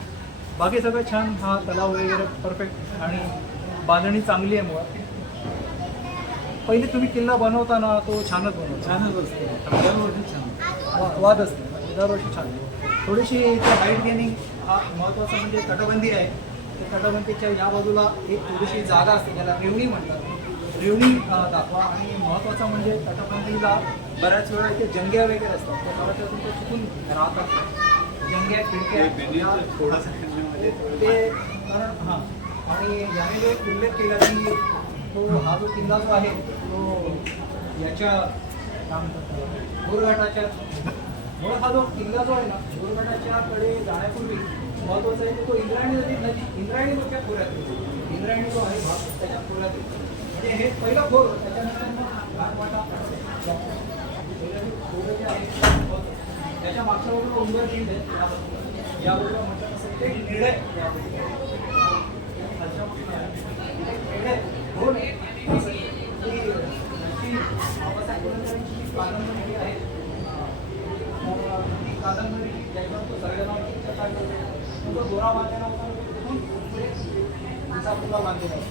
बाकी सगळं छान. हा तलाव वगैरे परफेक्ट आणि बांधणी चांगली आहे मुळात. पहिले तुम्ही किल्ला बनवताना तो छानच बनवतो. वाद असते म्हणजे दरवर्षी छान. थोडीशी इथे हाईट गेनिंग हा महत्त्वाचा म्हणजे तटबंदी आहे. त्या तटबंदीच्या या बाजूला एक थोडीशी जागा असते ज्याला रेवणी म्हणतात. रेवणी दाखवा. आणि महत्त्वाचं म्हणजे तटबंदीला बऱ्याच वेळा इथे जंग्या वगैरे असतात त्या बऱ्याच तुमच्या चुकून राहतात. जंग्या खिडक्या ते कारण हां. आणि याने जो एक उल्लेख केला की तो हा जो किल्ला जो आहे तो याच्या काय म्हणतात गोरघाटाच्या मुळात हा जो किल्ला जो आहे ना गोरघाटाच्या कडे जाण्यापूर्वी महत्त्वाचा आहे की तो इंद्रायणी इंद्रायणी नदीच्या खोऱ्यात येतो. इंद्रायणी जो आहे भाग त्याच्या खोऱ्यात येतो. म्हणजे हे पहिलं खोर. त्याच्यानंतर मग घाटवाटा खोरं जे आहे त्याच्या मागच्या बाजूला उंबर खिंड आहे. या बाजूला म्हटलं तसं ते निर्णय कादंबरी आहे. ती कादंबरी ज्याच्यावर तो सर्गनामाच्या काढला तो दोरा बांधलेला होता. तिथून विजापूरला बांधलेला होता.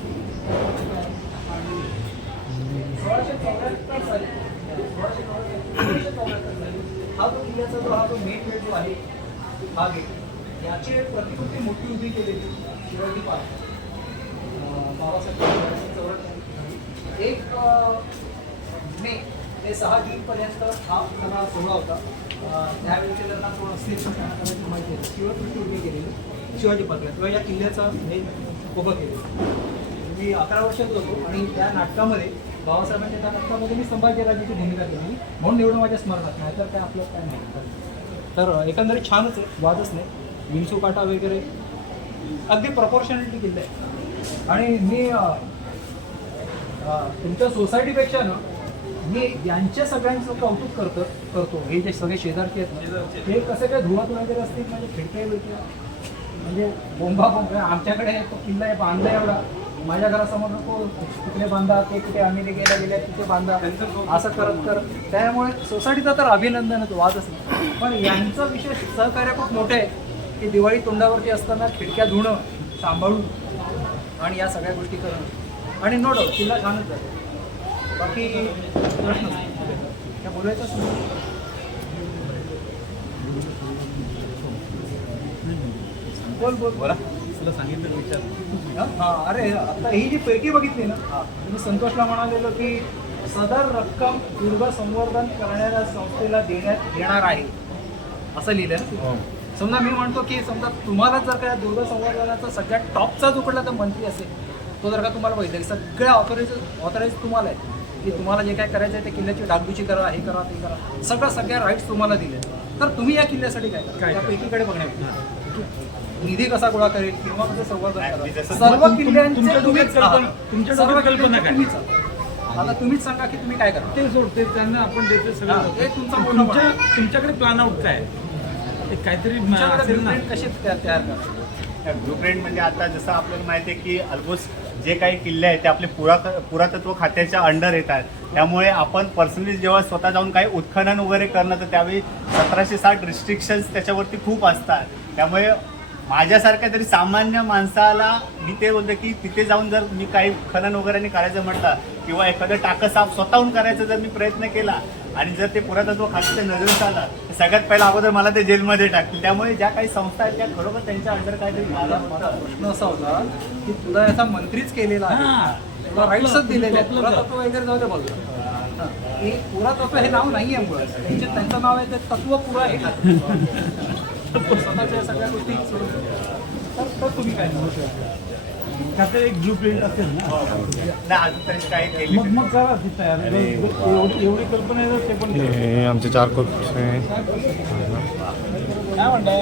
आणि 1674 साली हा जो किल्ल्याचा जो हा जो मेन गेट जो आहे हा गेट याची प्रतिकृती मोठी उभी केलेली शिवाजी पार्क बाबासाहेब 1 मे ते 6 जूनपर्यंत हा सगळा सोहळा होता. त्यावेळेचे त्यांना कोण असतील त्यांना कदाचित माहिती आहे. शिवकृती उभी केलेली शिवाजी पार्कला किंवा या किल्ल्याचा हे उभं केलेलं. मी 11 वर्षात होतो आणि त्या नाटकामध्ये बाबासाहेबांच्या त्या नाटकामध्ये मी संभाजीराजाची भूमिका केली म्हणून एवढं माझ्या स्मरणात नाही तर काय आपलं काय नाही. तर एकंदरीत छानच आहे. वादच नाही. विंचू काटा वगैरे अगदी प्रपोर्शनॅलिटी किल्ला आहे. आणि मी तुमच्या सोसायटीपेक्षा ना मी यांच्या सगळ्यांचं कौतुक करतो. हे जे सगळे शेजारचे आहेत ना ते कसे काय धुवत वगैरे असतील म्हणजे खिडक्या बिडक्या म्हणजे बोंबा आमच्याकडे तो किल्ला आहे बांधला एवढा. माझ्या घरासमोर नको तिकडे बांधा ते कुठे अमेरिकेला गेले तिथे बांधा असं करत त्यामुळे सोसायटीचा तर अभिनंदनच वादच नाही. पण यांचं विशेष सहकार्य खूप मोठं आहे की दिवाळी तोंडावरती असताना खिडक्या धुणं सांभाळून आणि या सगळ्या गोष्टी करणं. आणि नो डाऊट किल्ला छानच जातो. बाकी प्रश्न काय बोलायचंच नाही. बोल बोला तुला सांगितलं विचार. हां अरे आता ही जी पेटी बघितली ना तुम्ही संतोषला म्हणालेलं की सदर रक्कम दुर्ग संवर्धन करणाऱ्या संस्थेला देण्यात येणार आहे असं लिहिलं ना. समजा मी म्हणतो की समजा तुम्हाला जर का दुर्ग संवर्धनाचा सगळ्यात टॉपचा जो कुठला तर मंत्री असेल तो जर का तुम्हाला बघितलं की सगळ्या ऑथराईज तुम्हाला आहे की तुम्हाला जे काय करायचं आहे ते किल्ल्याची डागडुजी करा हे करा ते करा सगळ्या राईट्स तुम्हाला दिले. तर तुम्ही या किल्ल्यासाठी काय करा त्या पेटीकडे बघण्यात निधी कसा गोळा करेल किंवा कसं संवर्धन करा सर्व किल्ल्यांचे तुम्हीच आता तुम्हीच सांगा की तुम्ही काय करा ते सोडते त्यांना आपण देतो सगळं. हे तुमचा तुमच्याकडे प्लॅन आउट काय काहीतरी कसे तयार करा. ब्लू प्रिंट म्हणजे आता जसं आपल्याला माहिती आहे की ऑलमोस्ट जे काही किल्ले आहेत ते आपले पुरातत्व खात्याच्या अंडर येतात. त्यामुळे आपण पर्सनली जेव्हा स्वतः जाऊन काही उत्खनन वगैरे करणं तर त्यावेळी 1760 रिस्ट्रिक्शन्स त्याच्यावरती खूप असतात. त्यामुळे माझ्यासारख्या तरी सामान्य माणसाला मी ते बोलतो की तिथे जाऊन जर मी काही खनन वगैरे करायचं म्हटलं किंवा एखादं टाकं साफ स्वतःहून करायचा जर मी प्रयत्न केला आणि जर ते पुरातत्व खात्याच्या नजरेस आलं तर सगळ्यात पहिला अगोदर मला ते जेलमध्ये टाकतील. त्यामुळे ज्या काही संस्था आहेत त्या खरोखर त्यांच्या अंडर काहीतरी माझा प्रश्न असा होता की तुला याचा मंत्रीच केलेला आहे तुला राईट्सच दिलेले आहेत पुरातत्व वगैरे जाऊ दे बघा की पुरातत्व हे नाव नाही आहे मुळात त्यांचं नाव आहे ते तत्व पुरा आहे. स्वतःच्या सगळ्या गोष्टी सोडून तर तुम्ही काय त्यात एक ब्लू प्रिंट असेल ना नाही अजून तरी काही केली मग करा ती तयार एवढी कल्पना आहे ते पण हे आमचे 4 कोट काय म्हणताय.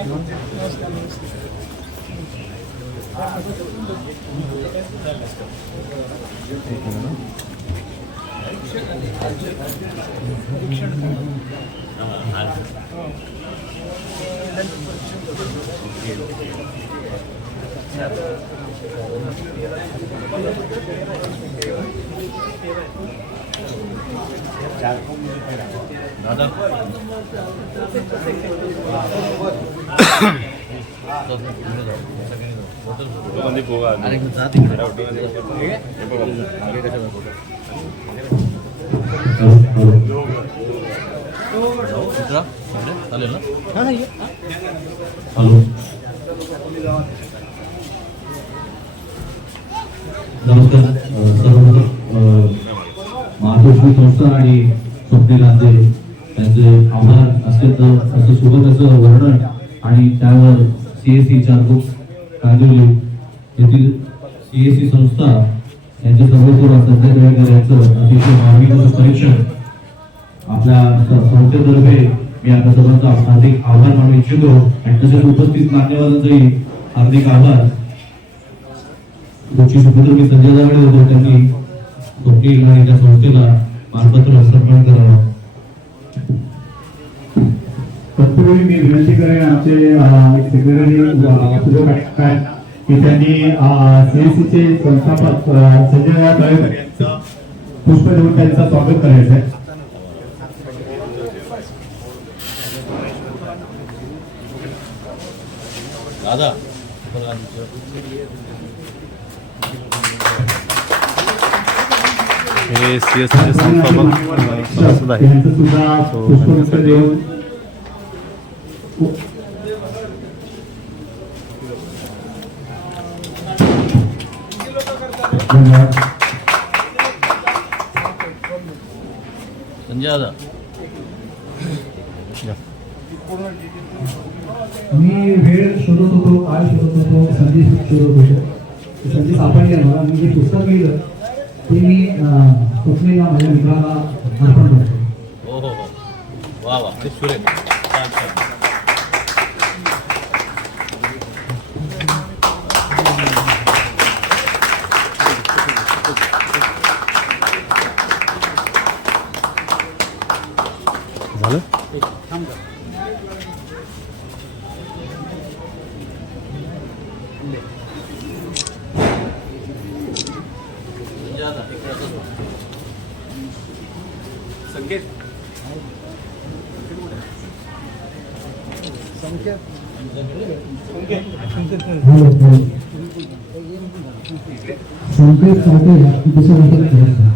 दादा हॅलो. नमस्कार सर्व महाराष्ट्र संस्था आणि स्वप्नील लांदे यांचे आभार अत्यंत असं सुबक असं वर्णन आणि त्यावर CSC चारबुक कांदिवली येथील CSC संस्था यांचे सर्वस्व संजय दरेकर यांचं अतिशय मार्मिक असं परीक्षण आपल्या संस्थेतर्फे मी आता सर्वांचा हार्दिक आभार मानू इच्छितो आणि तसेच उपस्थित मान्यवरांचाही हार्दिक आभार. गोष्टी सुपुत्र संजय जावळे होते त्यांनी स्वप्नील आणि त्या संस्थेला मानपत्र समर्पण करावं. तत्पूर्वी मी विनंती करेन आमचे सेक्रेटरी सुरेश काय की त्यांनी CSC चे संस्थापक संजय दरेकर यांचं पुष्प देऊन त्यांचं स्वागत करायचं आहे. हे CSC संस्थापक सभासद आहे. यांचं सुद्धा पुष्पगुच्छ देऊन धन्यवाद. मी वेळ शोधत होतो, काय शोधत होतो, संधी शोधत होतो. संधी सापडली मला. मी जे पुस्तक लिहिलं ते मी स्वप्नीला माझ्या मित्राला अर्पण करतो. झालं. संकेत सावटे दुसरं करायचं.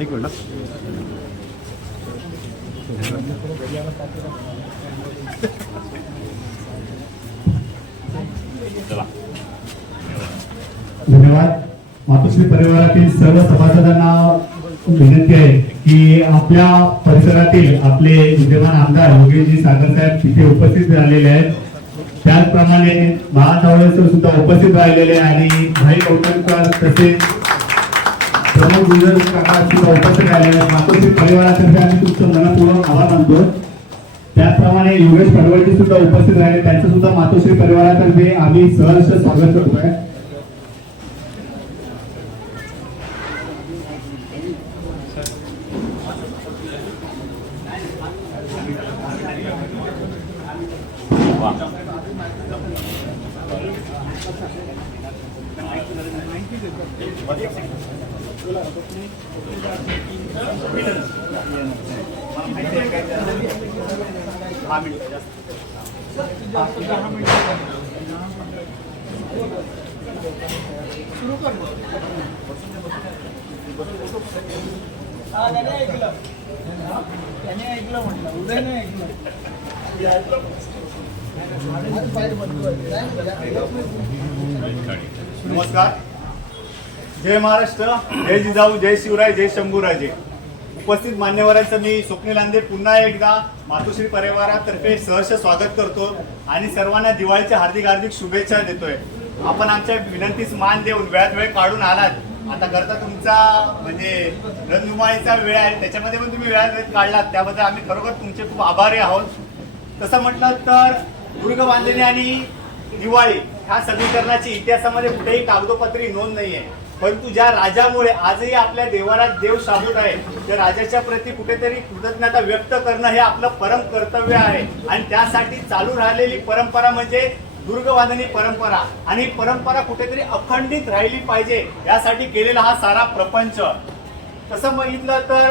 एक मिनिट. धन्यवाद. मातोश्री परिवारातील सर्व सभासदांना विनंती आहे की आपल्या परिसरातील आपले विद्यमान आमदार योगेशजी सागर साहेब तिथे उपस्थित झालेले आहेत. त्याचप्रमाणे महाचावळे सर सुद्धा उपस्थित राहिलेले आणि भाई कौटणकर तसेच प्रमोद गुजर काका सुद्धा उपस्थित राहिलेले आहेत. मातोश्री परिवारातर्फे आम्ही तुमचं मनपूर्वक आभार मानतो. त्याचप्रमाणे योगेश पडवळजी सुद्धा उपस्थित राहिले, त्यांचं सुद्धा मातोश्री परिवारातर्फे आम्ही सहर्ष स्वागत करतोय. नमस्कार. जय महाराष्ट्र, जय जिजाऊ, जय शिवराय, जय शंभूराजे. उपस्थित मान्यवरांचं मी स्वप्नील लांदे पुन्हा एकदा मातोश्री परिवारातर्फे सहर्ष स्वागत करतो आणि सर्वांना दिवाळीच्या हार्दिक हार्दिक शुभेच्छा देतोय. आपण आमच्या विनंतीस मान देऊन वेळ काढून आलात. आता करता तुमचा म्हणजे रणधुमाळीचा वेळ आहे, त्याच्यामध्ये पण तुम्ही वेळ काढलात, त्याबद्दल आम्ही खरोखर तुमचे खूप आभारी आहोत. तसं म्हटलं तर दुर्ग बांधणी आणि दिवाळी ह्या समीकरणाची इतिहासामध्ये कुठेही कागदोपत्री नोंद नाही आहे. परंतु ज्या राजामुळे आजही आपल्या देवारात देव शाबूत आहे, त्या राजाच्या प्रती कुठेतरी कृतज्ञता व्यक्त करणं हे आपलं परम कर्तव्य आहे. आणि त्यासाठी चालू राहिलेली परंपरा म्हणजे दुर्गवादनी परंपरा, आणि ही परंपरा कुठेतरी अखंडित राहिली पाहिजे यासाठी केलेला हा सारा प्रपंच. तसं बघितलं तर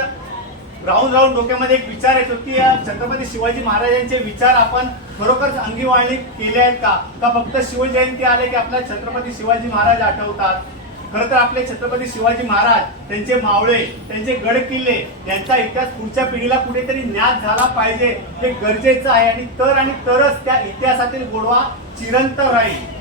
राहून राहून डोक्यामध्ये एक विचार येतो की छत्रपती शिवाजी महाराजांचे विचार आपण खरोखर अंगीवाळणी केले आहेत का फक्त शिवजयंती आले की आपल्याला छत्रपती शिवाजी महाराज आठवतात. खरं तर आपले छत्रपती शिवाजी महाराज, त्यांचे मावळे, त्यांचे गड किल्ले यांचा इतिहास पुढच्या पिढीला कुठेतरी ज्ञात झाला पाहिजे, हे गरजेचं आहे. आणि तरच त्या इतिहासातील गोडवा चिरंतन राहील.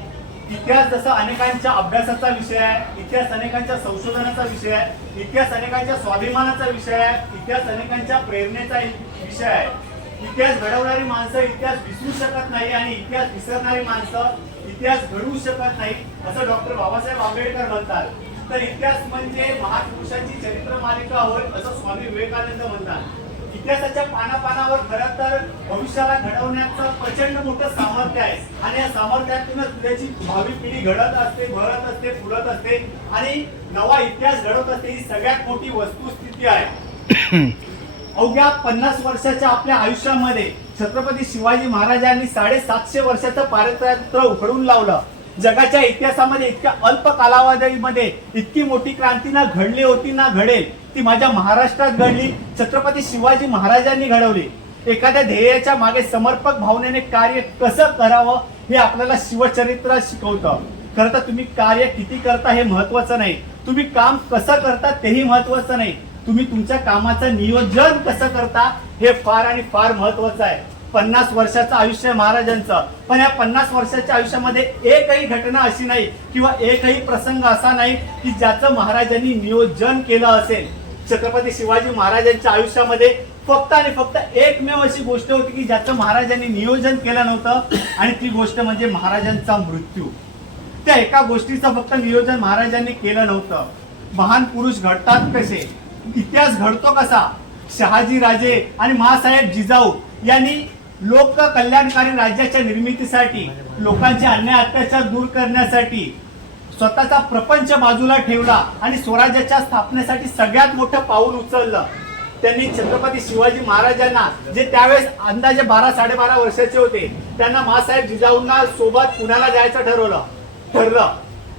इतिहास जसा अनेकांच्या अभ्यासाचा विषय आहे, इतिहास अनेकांच्या संशोधनाचा विषय आहे, इतिहास अनेकांच्या स्वाभिमानाचा विषय आहे, इतिहास अनेकांच्या प्रेरणेचा विषय आहे. इतिहास घडवणारी माणसं इतिहास विसरू शकत नाही आणि इतिहास विसरणारी माणसं इतिहास घडवू शकत नाही, असं डॉक्टर बाबासाहेब आंबेडकर म्हणतात. तर इतिहास म्हणजे महापुरुषांची चरित्र मालिका होय, असं स्वामी विवेकानंद म्हणतात. इतिहासाच्या पानापानावर खरं तर भविष्याला घडवण्याचं प्रचंड मोठं सामर्थ्य आहे आणि या सामर्थ्यातूनच पुढची भावी पिढी घडत असते, भरत असते, फुलत असते आणि नवा इतिहास घडवत असते. ही सगळ्यात मोठी वस्तुस्थिती आहे. अवघ्या 50 वर्षाच्या आपल्या आयुष्यामध्ये छत्रपती शिवाजी महाराजांनी 750 वर्षाचं पारतंत्र्य उखडून लावलं. जगाच्या इतिहासामध्ये इतक्या अल्प कालावधीमध्ये इतकी मोठी क्रांती ना घडली होती ना घडेल, ती माझ्या महाराष्ट्रात घडली, छत्रपती शिवाजी महाराजांनी घडवली. एखाद्या ध्येयाच्या मागे समर्पक भावनेने कार्य कसं करावं हे आपल्याला शिवचरित्र शिकवतं. खरं तर तुम्ही कार्य किती करता हे महत्वाचं नाही, तुम्ही काम कसं करता तेही महत्वाचं नाही, तुम्ही तुमच्या कामाचं नियोजन कसं करता हे फार आणि फार महत्वाचं आहे. 50 वर्षाचं आयुष्य महाराजांचं, पण या 50 वर्षाच्या आयुष्यामध्ये एकही घटना अशी नाही किंवा एकही प्रसंग असा नाही की ज्याचं महाराजांनी नियोजन केलं असेल. छत्रपती शिवाजी महाराजांच्या आयुष्यामध्ये फक्त आणि फक्त एकमेव अशी गोष्ट होती की ज्याचं महाराजांनी नियोजन केलं नव्हतं, आणि ती गोष्ट म्हणजे महाराजांचा मृत्यू. त्या एका गोष्टीचं फक्त नियोजन महाराजांनी केलं नव्हतं. महान पुरुष घडतात कसे, इतिहास घडतो कसा. शहाजी राजे आणि महासाहेब जिजाऊ यांनी लोक कल्याणकारी राज्याच्या निर्मितीसाठी, लोकांचे अन्याय अत्याचार दूर करण्यासाठी स्वतःचा प्रपंच बाजूला ठेवला आणि स्वराज्याच्या स्थापनेसाठी सगळ्यात मोठं पाऊल उचललं. त्यांनी छत्रपती शिवाजी महाराजांना, जे त्यावेळेस अंदाजे 12-12.5 वर्षाचे होते, त्यांना मासाहेब जिजाऊंना सोबत पुण्याला जायचं ठरलं.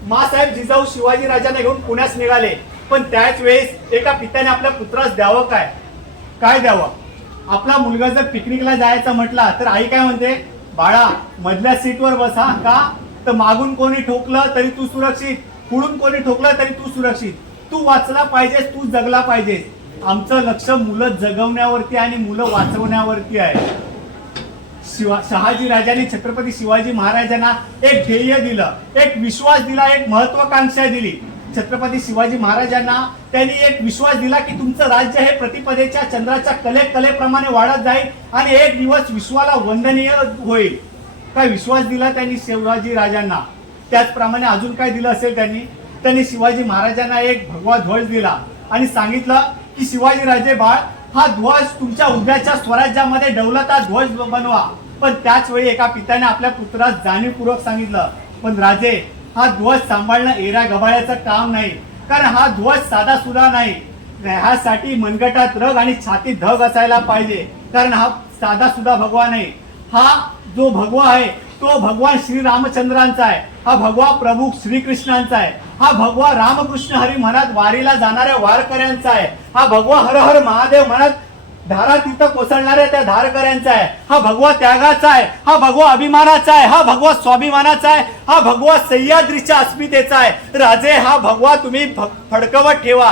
मासाहेब जिजाऊ शिवाजी राजांना घेऊन पुण्यास निघाले. पण त्याच वेळेस एका पित्याने आपल्या पुत्रास द्यावं काय द्यावं. आपला मुलगा जर पिकनिकला जायचं म्हटला तर आई काय म्हणते, बाळा मधल्या सीटवर बसा का, तर मागून कोणी ठोकलं तरी तू सुरक्षित, पुढून कोणी ठोकलं तरी तू सुरक्षित, तू वाचला पाहिजेस, तू जगला पाहिजेस. आमचं लक्ष मुलं जगवण्यावरती आणि मुलं वाचवण्यावरती आहे. शहाजी राजांनी छत्रपती शिवाजी महाराजांना एक ध्येय दिलं, एक विश्वास दिला, एक महत्वाकांक्षा दिली. छत्रपती शिवाजी महाराजांना त्यांनी एक विश्वास दिला की तुमचं राज्य हे प्रतिपदेच्या चंद्राच्या कलेप्रमाणे वाढत जाईल आणि एक दिवस विश्वाला वंदनीय होईल. काय विश्वास दिला त्यांनी शिवाजी राजांना. त्याचप्रमाणे अजून काय दिलं असेल त्यांनी शिवाजी महाराजांना एक भगवा ध्वज दिला आणि सांगितलं की शिवाजी राजे बाळ, हा ध्वज तुमच्या उद्याच्या स्वराज्यामध्ये डौलता ध्वज बनवा. पण त्याच वेळी एका पित्याने आपल्या पुत्रास जाणीवपूर्वक सांगितलं, पण राजे, हा ध्वज सांभाळणं एरा गबाळ्याचं काम नाही, कारण हा ध्वज साधा सुद्धा नाही. ह्यासाठी मनगटात रग आणि छातीत धग असायला पाहिजे, कारण हा साधा सुद्धा भगवा नाही. हा जो भगवा आहे तो भगवान श्री रामचंद्रांचा आहे, हा भगवा प्रभू श्रीकृष्णांचा आहे, हा भगवा रामकृष्ण हरी म्हणत वारीला जाणाऱ्या वारकऱ्यांचा आहे, हा भगवा हर हर महादेव म्हणत धारा तिथं कोसळणाऱ्या त्या धारकऱ्यांचा आहे, हा भगवा त्यागाचा आहे, हा भगवा अभिमानाचा आहे, हा भगवा स्वाभिमानाचा आहे, हा भगवा सह्याद्रीच्या अस्मितेचा आहे. राजे, हा भगवा तुम्ही फडकवत ठेवा.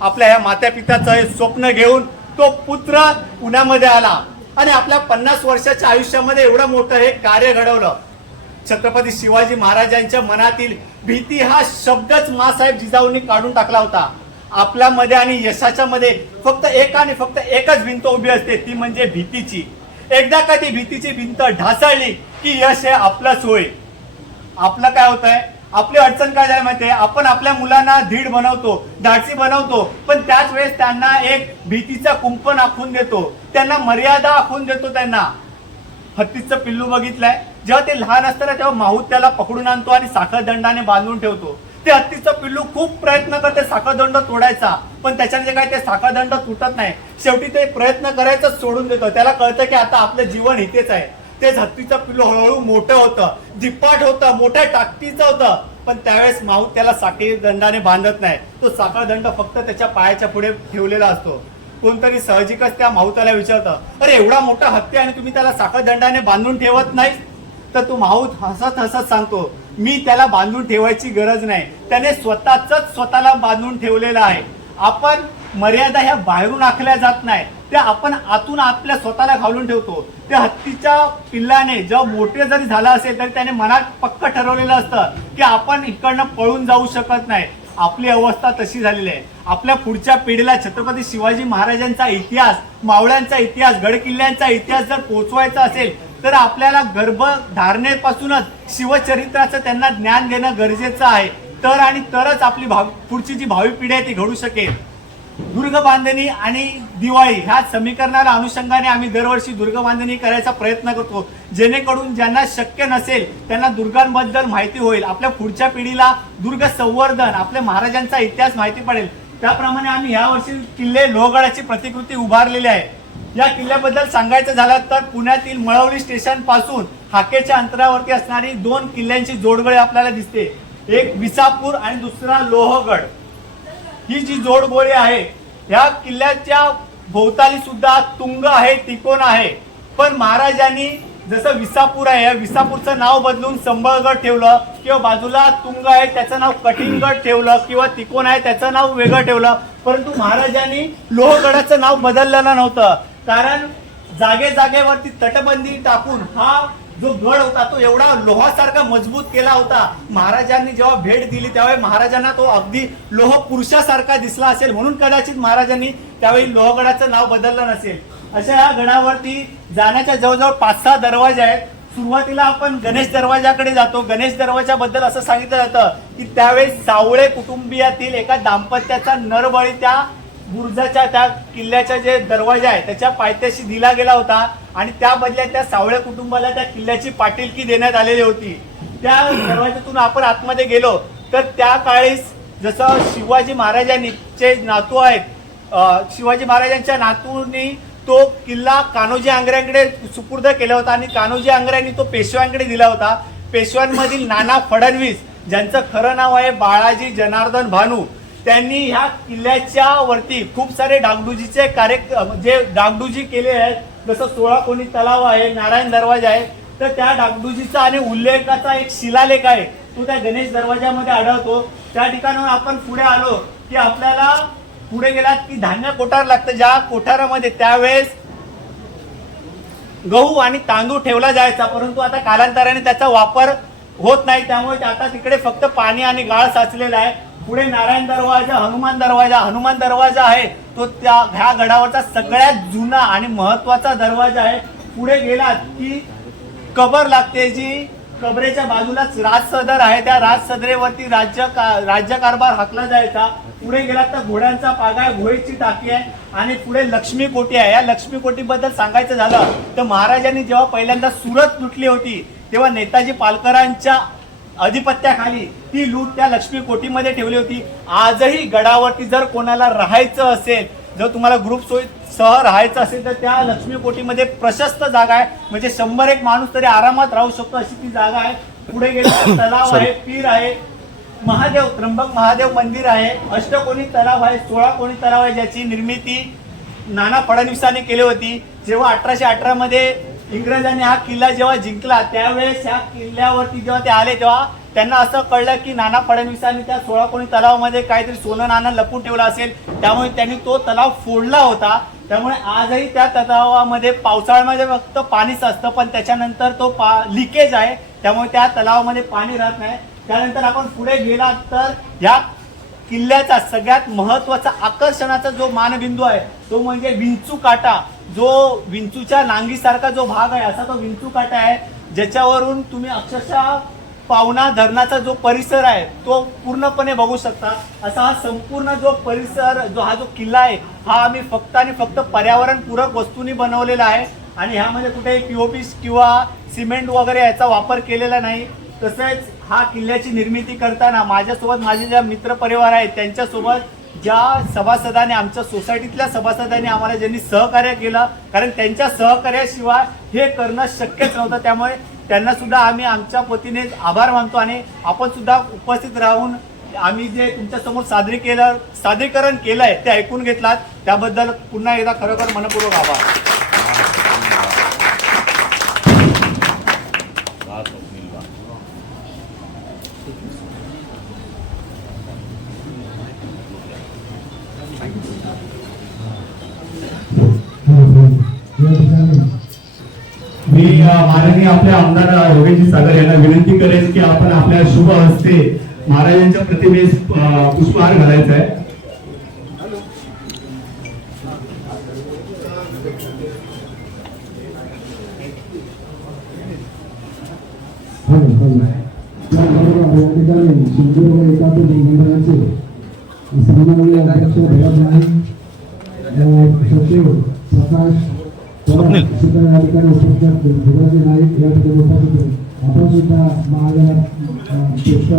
आपल्या ह्या माता पित्याचं स्वप्न घेऊन तो पुत्र पुण्यामध्ये आला आणि आपल्या 50 वर्षाच्या आयुष्यामध्ये एवढं मोठं हे कार्य घडवलं. छत्रपती शिवाजी महाराजांच्या मनातील भीती हा शब्दच मासाहेब जिजाऊंनी काढून टाकला होता. आपल्यामध्ये आणि यशाच्या मध्ये फक्त एकच भिंत उभी असते, ती म्हणजे भीतीची. एकदा का ती भीतीची भिंत ढासळली की यश हे आपलंच होय. आपलं काय होतंय, आपली अडचण काय झाली माहितीये, आपण आपल्या मुलांना धीड बनवतो, धाडसी बनवतो, पण त्याच वेळेस त्यांना एक भीतीचा कुंपण आखून देतो, त्यांना मर्यादा आखून देतो. त्यांना हत्तीचं पिल्लू बघितलंय, जेव्हा ते लहान असताना तेव्हा माहूत त्याला पकडून आणतो आणि साखर दंडाने बांधून ठेवतो. ते हत्तीचं पिल्लू खूप प्रयत्न करते साखळदंड तोडायचा, पण त्याच्याने काय ते साखळदंड तुटत नाही. शेवटी ते प्रयत्न करायचं सोडून देतं. त्याला कळतं की आता आपलं जीवन इथेच आहे. तेच हत्तीचं पिल्लू हळूहळू मोठं होतं, जिप्पाट होतं, मोठ्या टाकटीचं होतं. पण त्यावेळेस माऊत त्याला साखळी दंडाने बांधत नाही. तो साखळदंड फक्त त्याच्या पायाच्या पुढे ठेवलेला असतो. कोणतरी साहजिकच त्या माऊताला विचारतं, अरे एवढा मोठा हत्ती आणि तुम्ही त्याला साखळदंडाने बांधून ठेवत नाही? तर तो माऊत हसत हसत सांगतो, मी त्याला बांधून ठेवायची गरज नाही, त्याने स्वतःला बांधून ठेवलेलं आहे. आपण मर्यादा ह्या बाहेरून आखल्या जात नाही, त्या आपण आतून आपल्या स्वतःला घालून ठेवतो. त्या हत्तीच्या पिल्लाने जेव्हा मोठे जरी झाला असेल तरी त्याने मनात पक्क ठरवलेलं असतं की आपण इकडनं पळून जाऊ शकत नाही. आपली अवस्था तशी झालेली आहे. आपल्या पुढच्या पिढीला छत्रपती शिवाजी महाराजांचा इतिहास, मावळ्यांचा इतिहास, गडकिल्ल्यांचा इतिहास जर पोहोचवायचा असेल तर आपल्याला गर्भधारणेपासूनच शिवचरित्राचं त्यांना ज्ञान देणं गरजेचं आहे. तरच आपली पुढची जी भावी पिढी आहे ती घडू शकेल. दुर्ग बांधणी आणि दिवाळी ह्या समीकरणाला अनुषंगाने आम्ही दरवर्षी दुर्ग बांधणी करायचा प्रयत्न करतो, जेणेकरून ज्यांना शक्य नसेल त्यांना दुर्गांबद्दल माहिती होईल, आपल्या पुढच्या पिढीला दुर्ग संवर्धन, आपल्या महाराजांचा इतिहास माहिती पडेल. त्याप्रमाणे आम्ही यावर्षी किल्ले लोहगडाची प्रतिकृती उभारलेली आहे. या किल्ल्याबद्दल सांगायचं झालं तर पुण्यातील मळवली स्टेशन पासून हाकेच्या अंतरावरती असणारी 2 किल्ल्यांची जोडगळे आपल्याला दिसते. एक विसापूर आणि दुसरा लोहगड. ही जी जोडगोळी आहे या किल्ल्याच्या भोवताली सुद्धा तुंग आहे, तिकोन आहे. पण महाराजांनी जसं विसापूर आहे, या विसापूरचं नाव बदलून संबळगड ठेवलं, किंवा बाजूला तुंग आहे त्याचं नाव कठिणगड ठेवलं, किंवा तिकोन आहे त्याचं नाव वेगळं ठेवलं. परंतु महाराजांनी लोहगडाचं नाव बदललेलं नव्हतं, कारण जागेवरती तटबंदी टाकून हा जो गड होता तो एवढा लोहासारखा मजबूत केला होता. महाराजांनी जेव्हा भेट दिली त्यावेळी महाराजांना तो अगदी लोह पुरुषासारखा दिसला असेल, म्हणून कदाचित महाराजांनी त्यावेळी लोहगडाचं नाव बदललं नसेल. अशा या गडावरती जाण्याच्या जवळजवळ 5-6 दरवाजे आहेत. सुरुवातीला आपण गणेश दरवाजाकडे जातो. गणेश दरवाजाबद्दल असं सांगितलं जातं की त्यावेळेस सावळे कुटुंबियातील एका दाम्पत्याचा नरबळी त्या बुरुजाच्या, त्या किल्ल्याच्या जे दरवाजा आहे त्याच्या पायथ्याशी दिला गेला होता, आणि त्या बदल्यात त्या सावळे कुटुंबाला त्या किल्ल्याची पाटीलकी देण्यात आलेली होती. त्या दरवाजातून आपण आतमध्ये गेलो तर त्या काळी जसं शिवाजी महाराजांचे नातू आहेत, शिवाजी महाराजांच्या नातूंनी तो किल्ला कान्होजी आंग्र्यांकडे सुपूर्द केला होता, आणि कान्होजी आंग्र्यांनी तो पेशव्यांकडे दिला होता. पेशव्यांमधील नाना फडणवीस, ज्यांचं खरं नाव आहे बाळाजी जनार्दन भानू, त्यांनी ह्या किल्ल्याच्या वरती खूप सारे डागडुजीचे डागडुजी केले आहेत. जसं 16 कोणी तलाव आहे, नारायण दरवाजा आहे. तर त्या डागडुजीचा आणि उल्लेखाचा एक शिलालेख आहे, तो त्या गणेश दरवाजामध्ये आढळतो. त्या ठिकाणावर आपण पुढे आलो की आपल्याला पुढे गेलात की धान्य कोठार लागतं, ज्या कोठारामध्ये त्यावेळेस गहू आणि तांदूळ ठेवला जायचा, परंतु आता कालांतराने त्याचा वापर होत नाही, त्यामुळे आता तिकडे फक्त पाणी आणि गाळ साचलेला आहे. पुढे नारायण दरवाजा, हनुमान दरवाजा आहे, तो ह्या गडावरचा सगळ्यात जुना आणि महत्वाचा दरवाजा आहे. पुढे गेलात की कबर लागते, जी कबरेच्या बाजूलाच राजसदर आहे, त्या राजसदरेवरती राज्यकारभार हाकला जायचा. पुढे गेलात तर घोड्यांचा पागा आहे, घोडीची टाकी आहे, आणि पुढे लक्ष्मी कोठी आहे. या लक्ष्मी कोठीबद्दल सांगायचं झालं तर महाराजांनी जेव्हा पहिल्यांदा सुरत लुटली होती तेव्हा नेताजी पालकरांच्या अधिपत्याखाली ती लूट त्या लक्ष्मी कोठीमध्ये ठेवली होती. आजही गडावरती जर कोणाला राहायचं असेल, जर तुम्हाला ग्रुप सह राहायचं असेल तर त्या लक्ष्मी कोठीमध्ये प्रशस्त जागा आहे, म्हणजे 100-1 माणूस तरी आरामात राहू शकतो अशी ती जागा आहे. पुढे गेले तलाव आहे, पीर आहे, महादेव, त्र्यंबक महादेव मंदिर आहे, अष्टकोनी तलाव आहे, 16 कोणी तलाव आहे, ज्याची निर्मिती नाना फडणवीसांनी केली होती. जेव्हा 1818 मध्ये इंग्रजांनी हा किल्ला जेव्हा जिंकला त्यावेळेस ह्या किल्ल्यावरती जेव्हा ते आले तेव्हा त्यांना असं कळलं की नाना फडणवीसांनी त्या 16 कोणी तलावामध्ये काहीतरी सोनं नाणं लपून ठेवलं असेल, त्यामुळे त्यांनी तो तलाव फोडला होता. त्यामुळे आजही त्या तलावामध्ये पावसाळ्यामध्ये फक्त पाणीच असतं, पण त्याच्यानंतर तो लिकेज आहे, त्यामुळे त्या तलावामध्ये पाणी राहत नाही. त्यानंतर आपण पुढे गेलात तर ह्या किल्ल्याचा सगळ्यात महत्वाचा आकर्षणाचा जो मानबिंदू आहे तो म्हणजे विंचू काटा. जो विंचूच्या नांगीसारखा जो भाग आहे असा तो विंचू काटा आहे, ज्याच्यावरून तुम्ही अक्षरशः पावना धरणाचा जो परिसर आहे तो पूर्णपणे बघू शकता. असा हा संपूर्ण जो परिसर, हा जो किल्ला आहे हा आम्ही फक्त आणि फक्त पर्यावरणपूरक वस्तूंनी बनवलेला आहे, आणि ह्यामध्ये कुठेही POP किंवा सिमेंट वगैरे याचा वापर केलेला नाही. तसेच हा किल्ल्याची निर्मिती करताना माझ्यासोबत माझे ज्या मित्रपरिवार आहेत त्यांच्यासोबत ज्या सभासदांनी आमच्या सोसायटीतल्या सभासदांनी आम्हाला ज्यांनी सहकार्य केलं, कारण त्यांच्या सहकार्याशिवाय हे करणं शक्यच नव्हतं. त्यामुळे त्यांना सुद्धा आम्ही आमच्या वतीने आभार मानतो आणि आपण सुद्धा उपस्थित राहून आम्ही जे तुमच्या समोर सादरीकरण केलं आहे ते ऐकून घेतलात, त्याबद्दल पुन्हा एकदा खरोखर मनपूर्वक आभार. या ठिकाणी मी माननीय आपल्या आमदार योगेश सागर यांना विनंती करेन की आपण आपल्या शुभ हस्ते महाराजांच्या प्रतिमेस पुष्पहार घालायचा आहे. त्याबरोबर या ठिकाणी सिंधुदुर्ग एकात्मिक मंडळाचे सन्माननीय अध्यक्ष भगत नाईक, सचिव प्रकाश स्वप्नील. सुद्धा या ठिकाणी उपस्थित भिवाजी नाईक या ठिकाणी उपस्थित आहेत. आपण सुद्धा महाराजांना पुष्प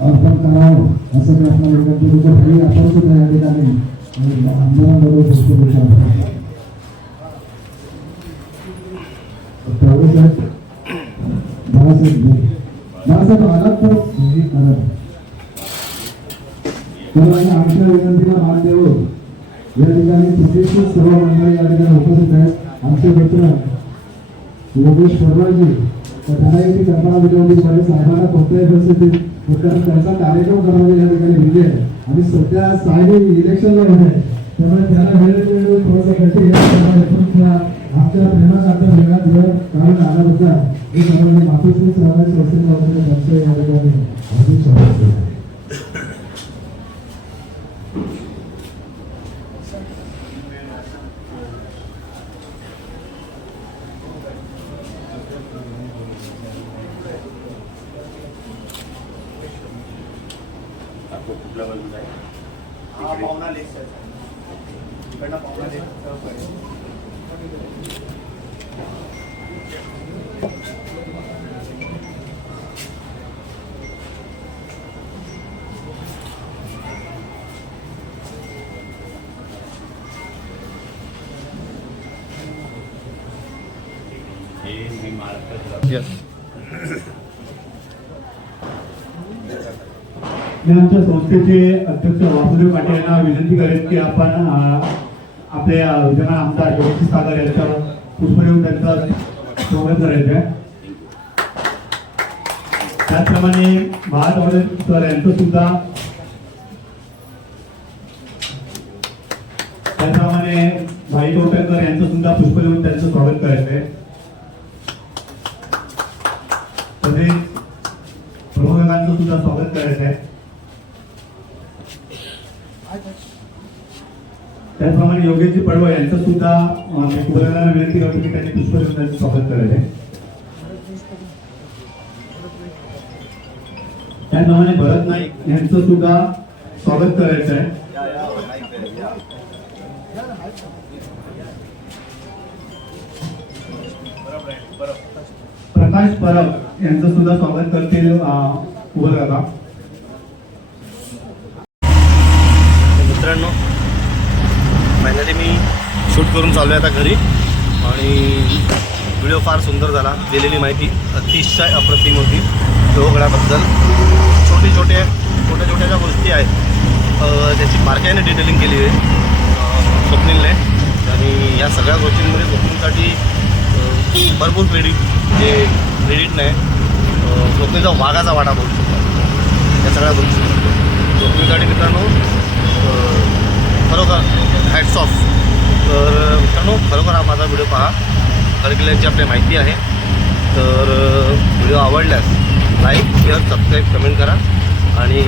अर्पण करावं असं मी आपल्या विनंती करतो. आणि आपण सुद्धा या ठिकाणी आमदारांबरोबर पुष्पगुच्छ अर्पण बाळासाहेब आलात तर आमच्या विनंतीला मान देऊन या ठिकाणी प्रतिष्ठित सर्व मंडळी या ठिकाणी उपस्थित आहेत. आमचे मित्र योगेश परवाजी त्यांनाही कल्पना दिली साहेबांना कोणत्याही परिस्थितीत कारण त्यांचा कार्यक्रम करण्याचे या ठिकाणी विधी आहे आणि सध्या साहेब इलेक्शनला होत आहे, त्यामुळे त्याला वेळ थोडंसं कठीण आमच्या प्रेमासाठी वेळात वेळ काढून आल्याबद्दल हे सर्वांनी मातोश्री सहकारी संस्थेच्या वतीने त्यांचे या ठिकाणी हार्दिक स्वागत करतो. हा पाहुणा लेख सर, इकडनं पाहुणा लेख Yes. मी आमच्या संस्थेचे अध्यक्ष वासुदेव पाटील यांना विनंती करेन की आपण आपले विद्यमान आमदार योगेश सागर यांच्या पुष्प देऊन त्यांचं स्वागत करायचं आहे. त्याचप्रमाणे महादेव सर यांचं सुद्धा त्याचप्रमाणे भाई टोपेकर यांचं सुद्धा पुष्प देऊन त्यांचं स्वागत करायचं आहे. तसेच प्रमुखांचं सुद्धा स्वागत करायचं आहे. त्याचप्रमाणे योगेशजी पडवळ यांचं सुद्धा कुबेरांना विनंती करतो की त्यांनी पुष्प देऊन त्यांचं स्वागत करायचं आहे. त्याचप्रमाणे भरत नाईक यांचं सुद्धा स्वागत करायचं आहे. प्रकाश परब यांचं सुद्धा स्वागत करतील कुबेर. मित्रांनो, फायनली मी शूट करून चाललो आहे आता घरी आणि व्हिडिओ फार सुंदर झाला. दिलेली माहिती अतिशय अप्रतिम होती. लोहगडाबद्दल छोट्या छोट्या गोष्टी आहेत त्याची बारकाईने डिटेलिंग केली आहे स्वप्नीलने आणि या सगळ्या गोष्टींमध्ये स्वप्नीलसाठी भरपूर क्रेडिट नाही. स्वप्नीलचा वाघाचा वाटा बोलू शकतो या सगळ्या गोष्टी. स्वप्नीलसाठी मित्रांनो खरोखर हॅट्स ऑफ. तर मित्रांनो, खरोखर हा माझा व्हिडिओ पहा. हरकिल्ल्यांची आपली माहिती आहे. तर व्हिडिओ आवडल्यास लाईक शेअर सबस्क्राईब कमेंट करा आणि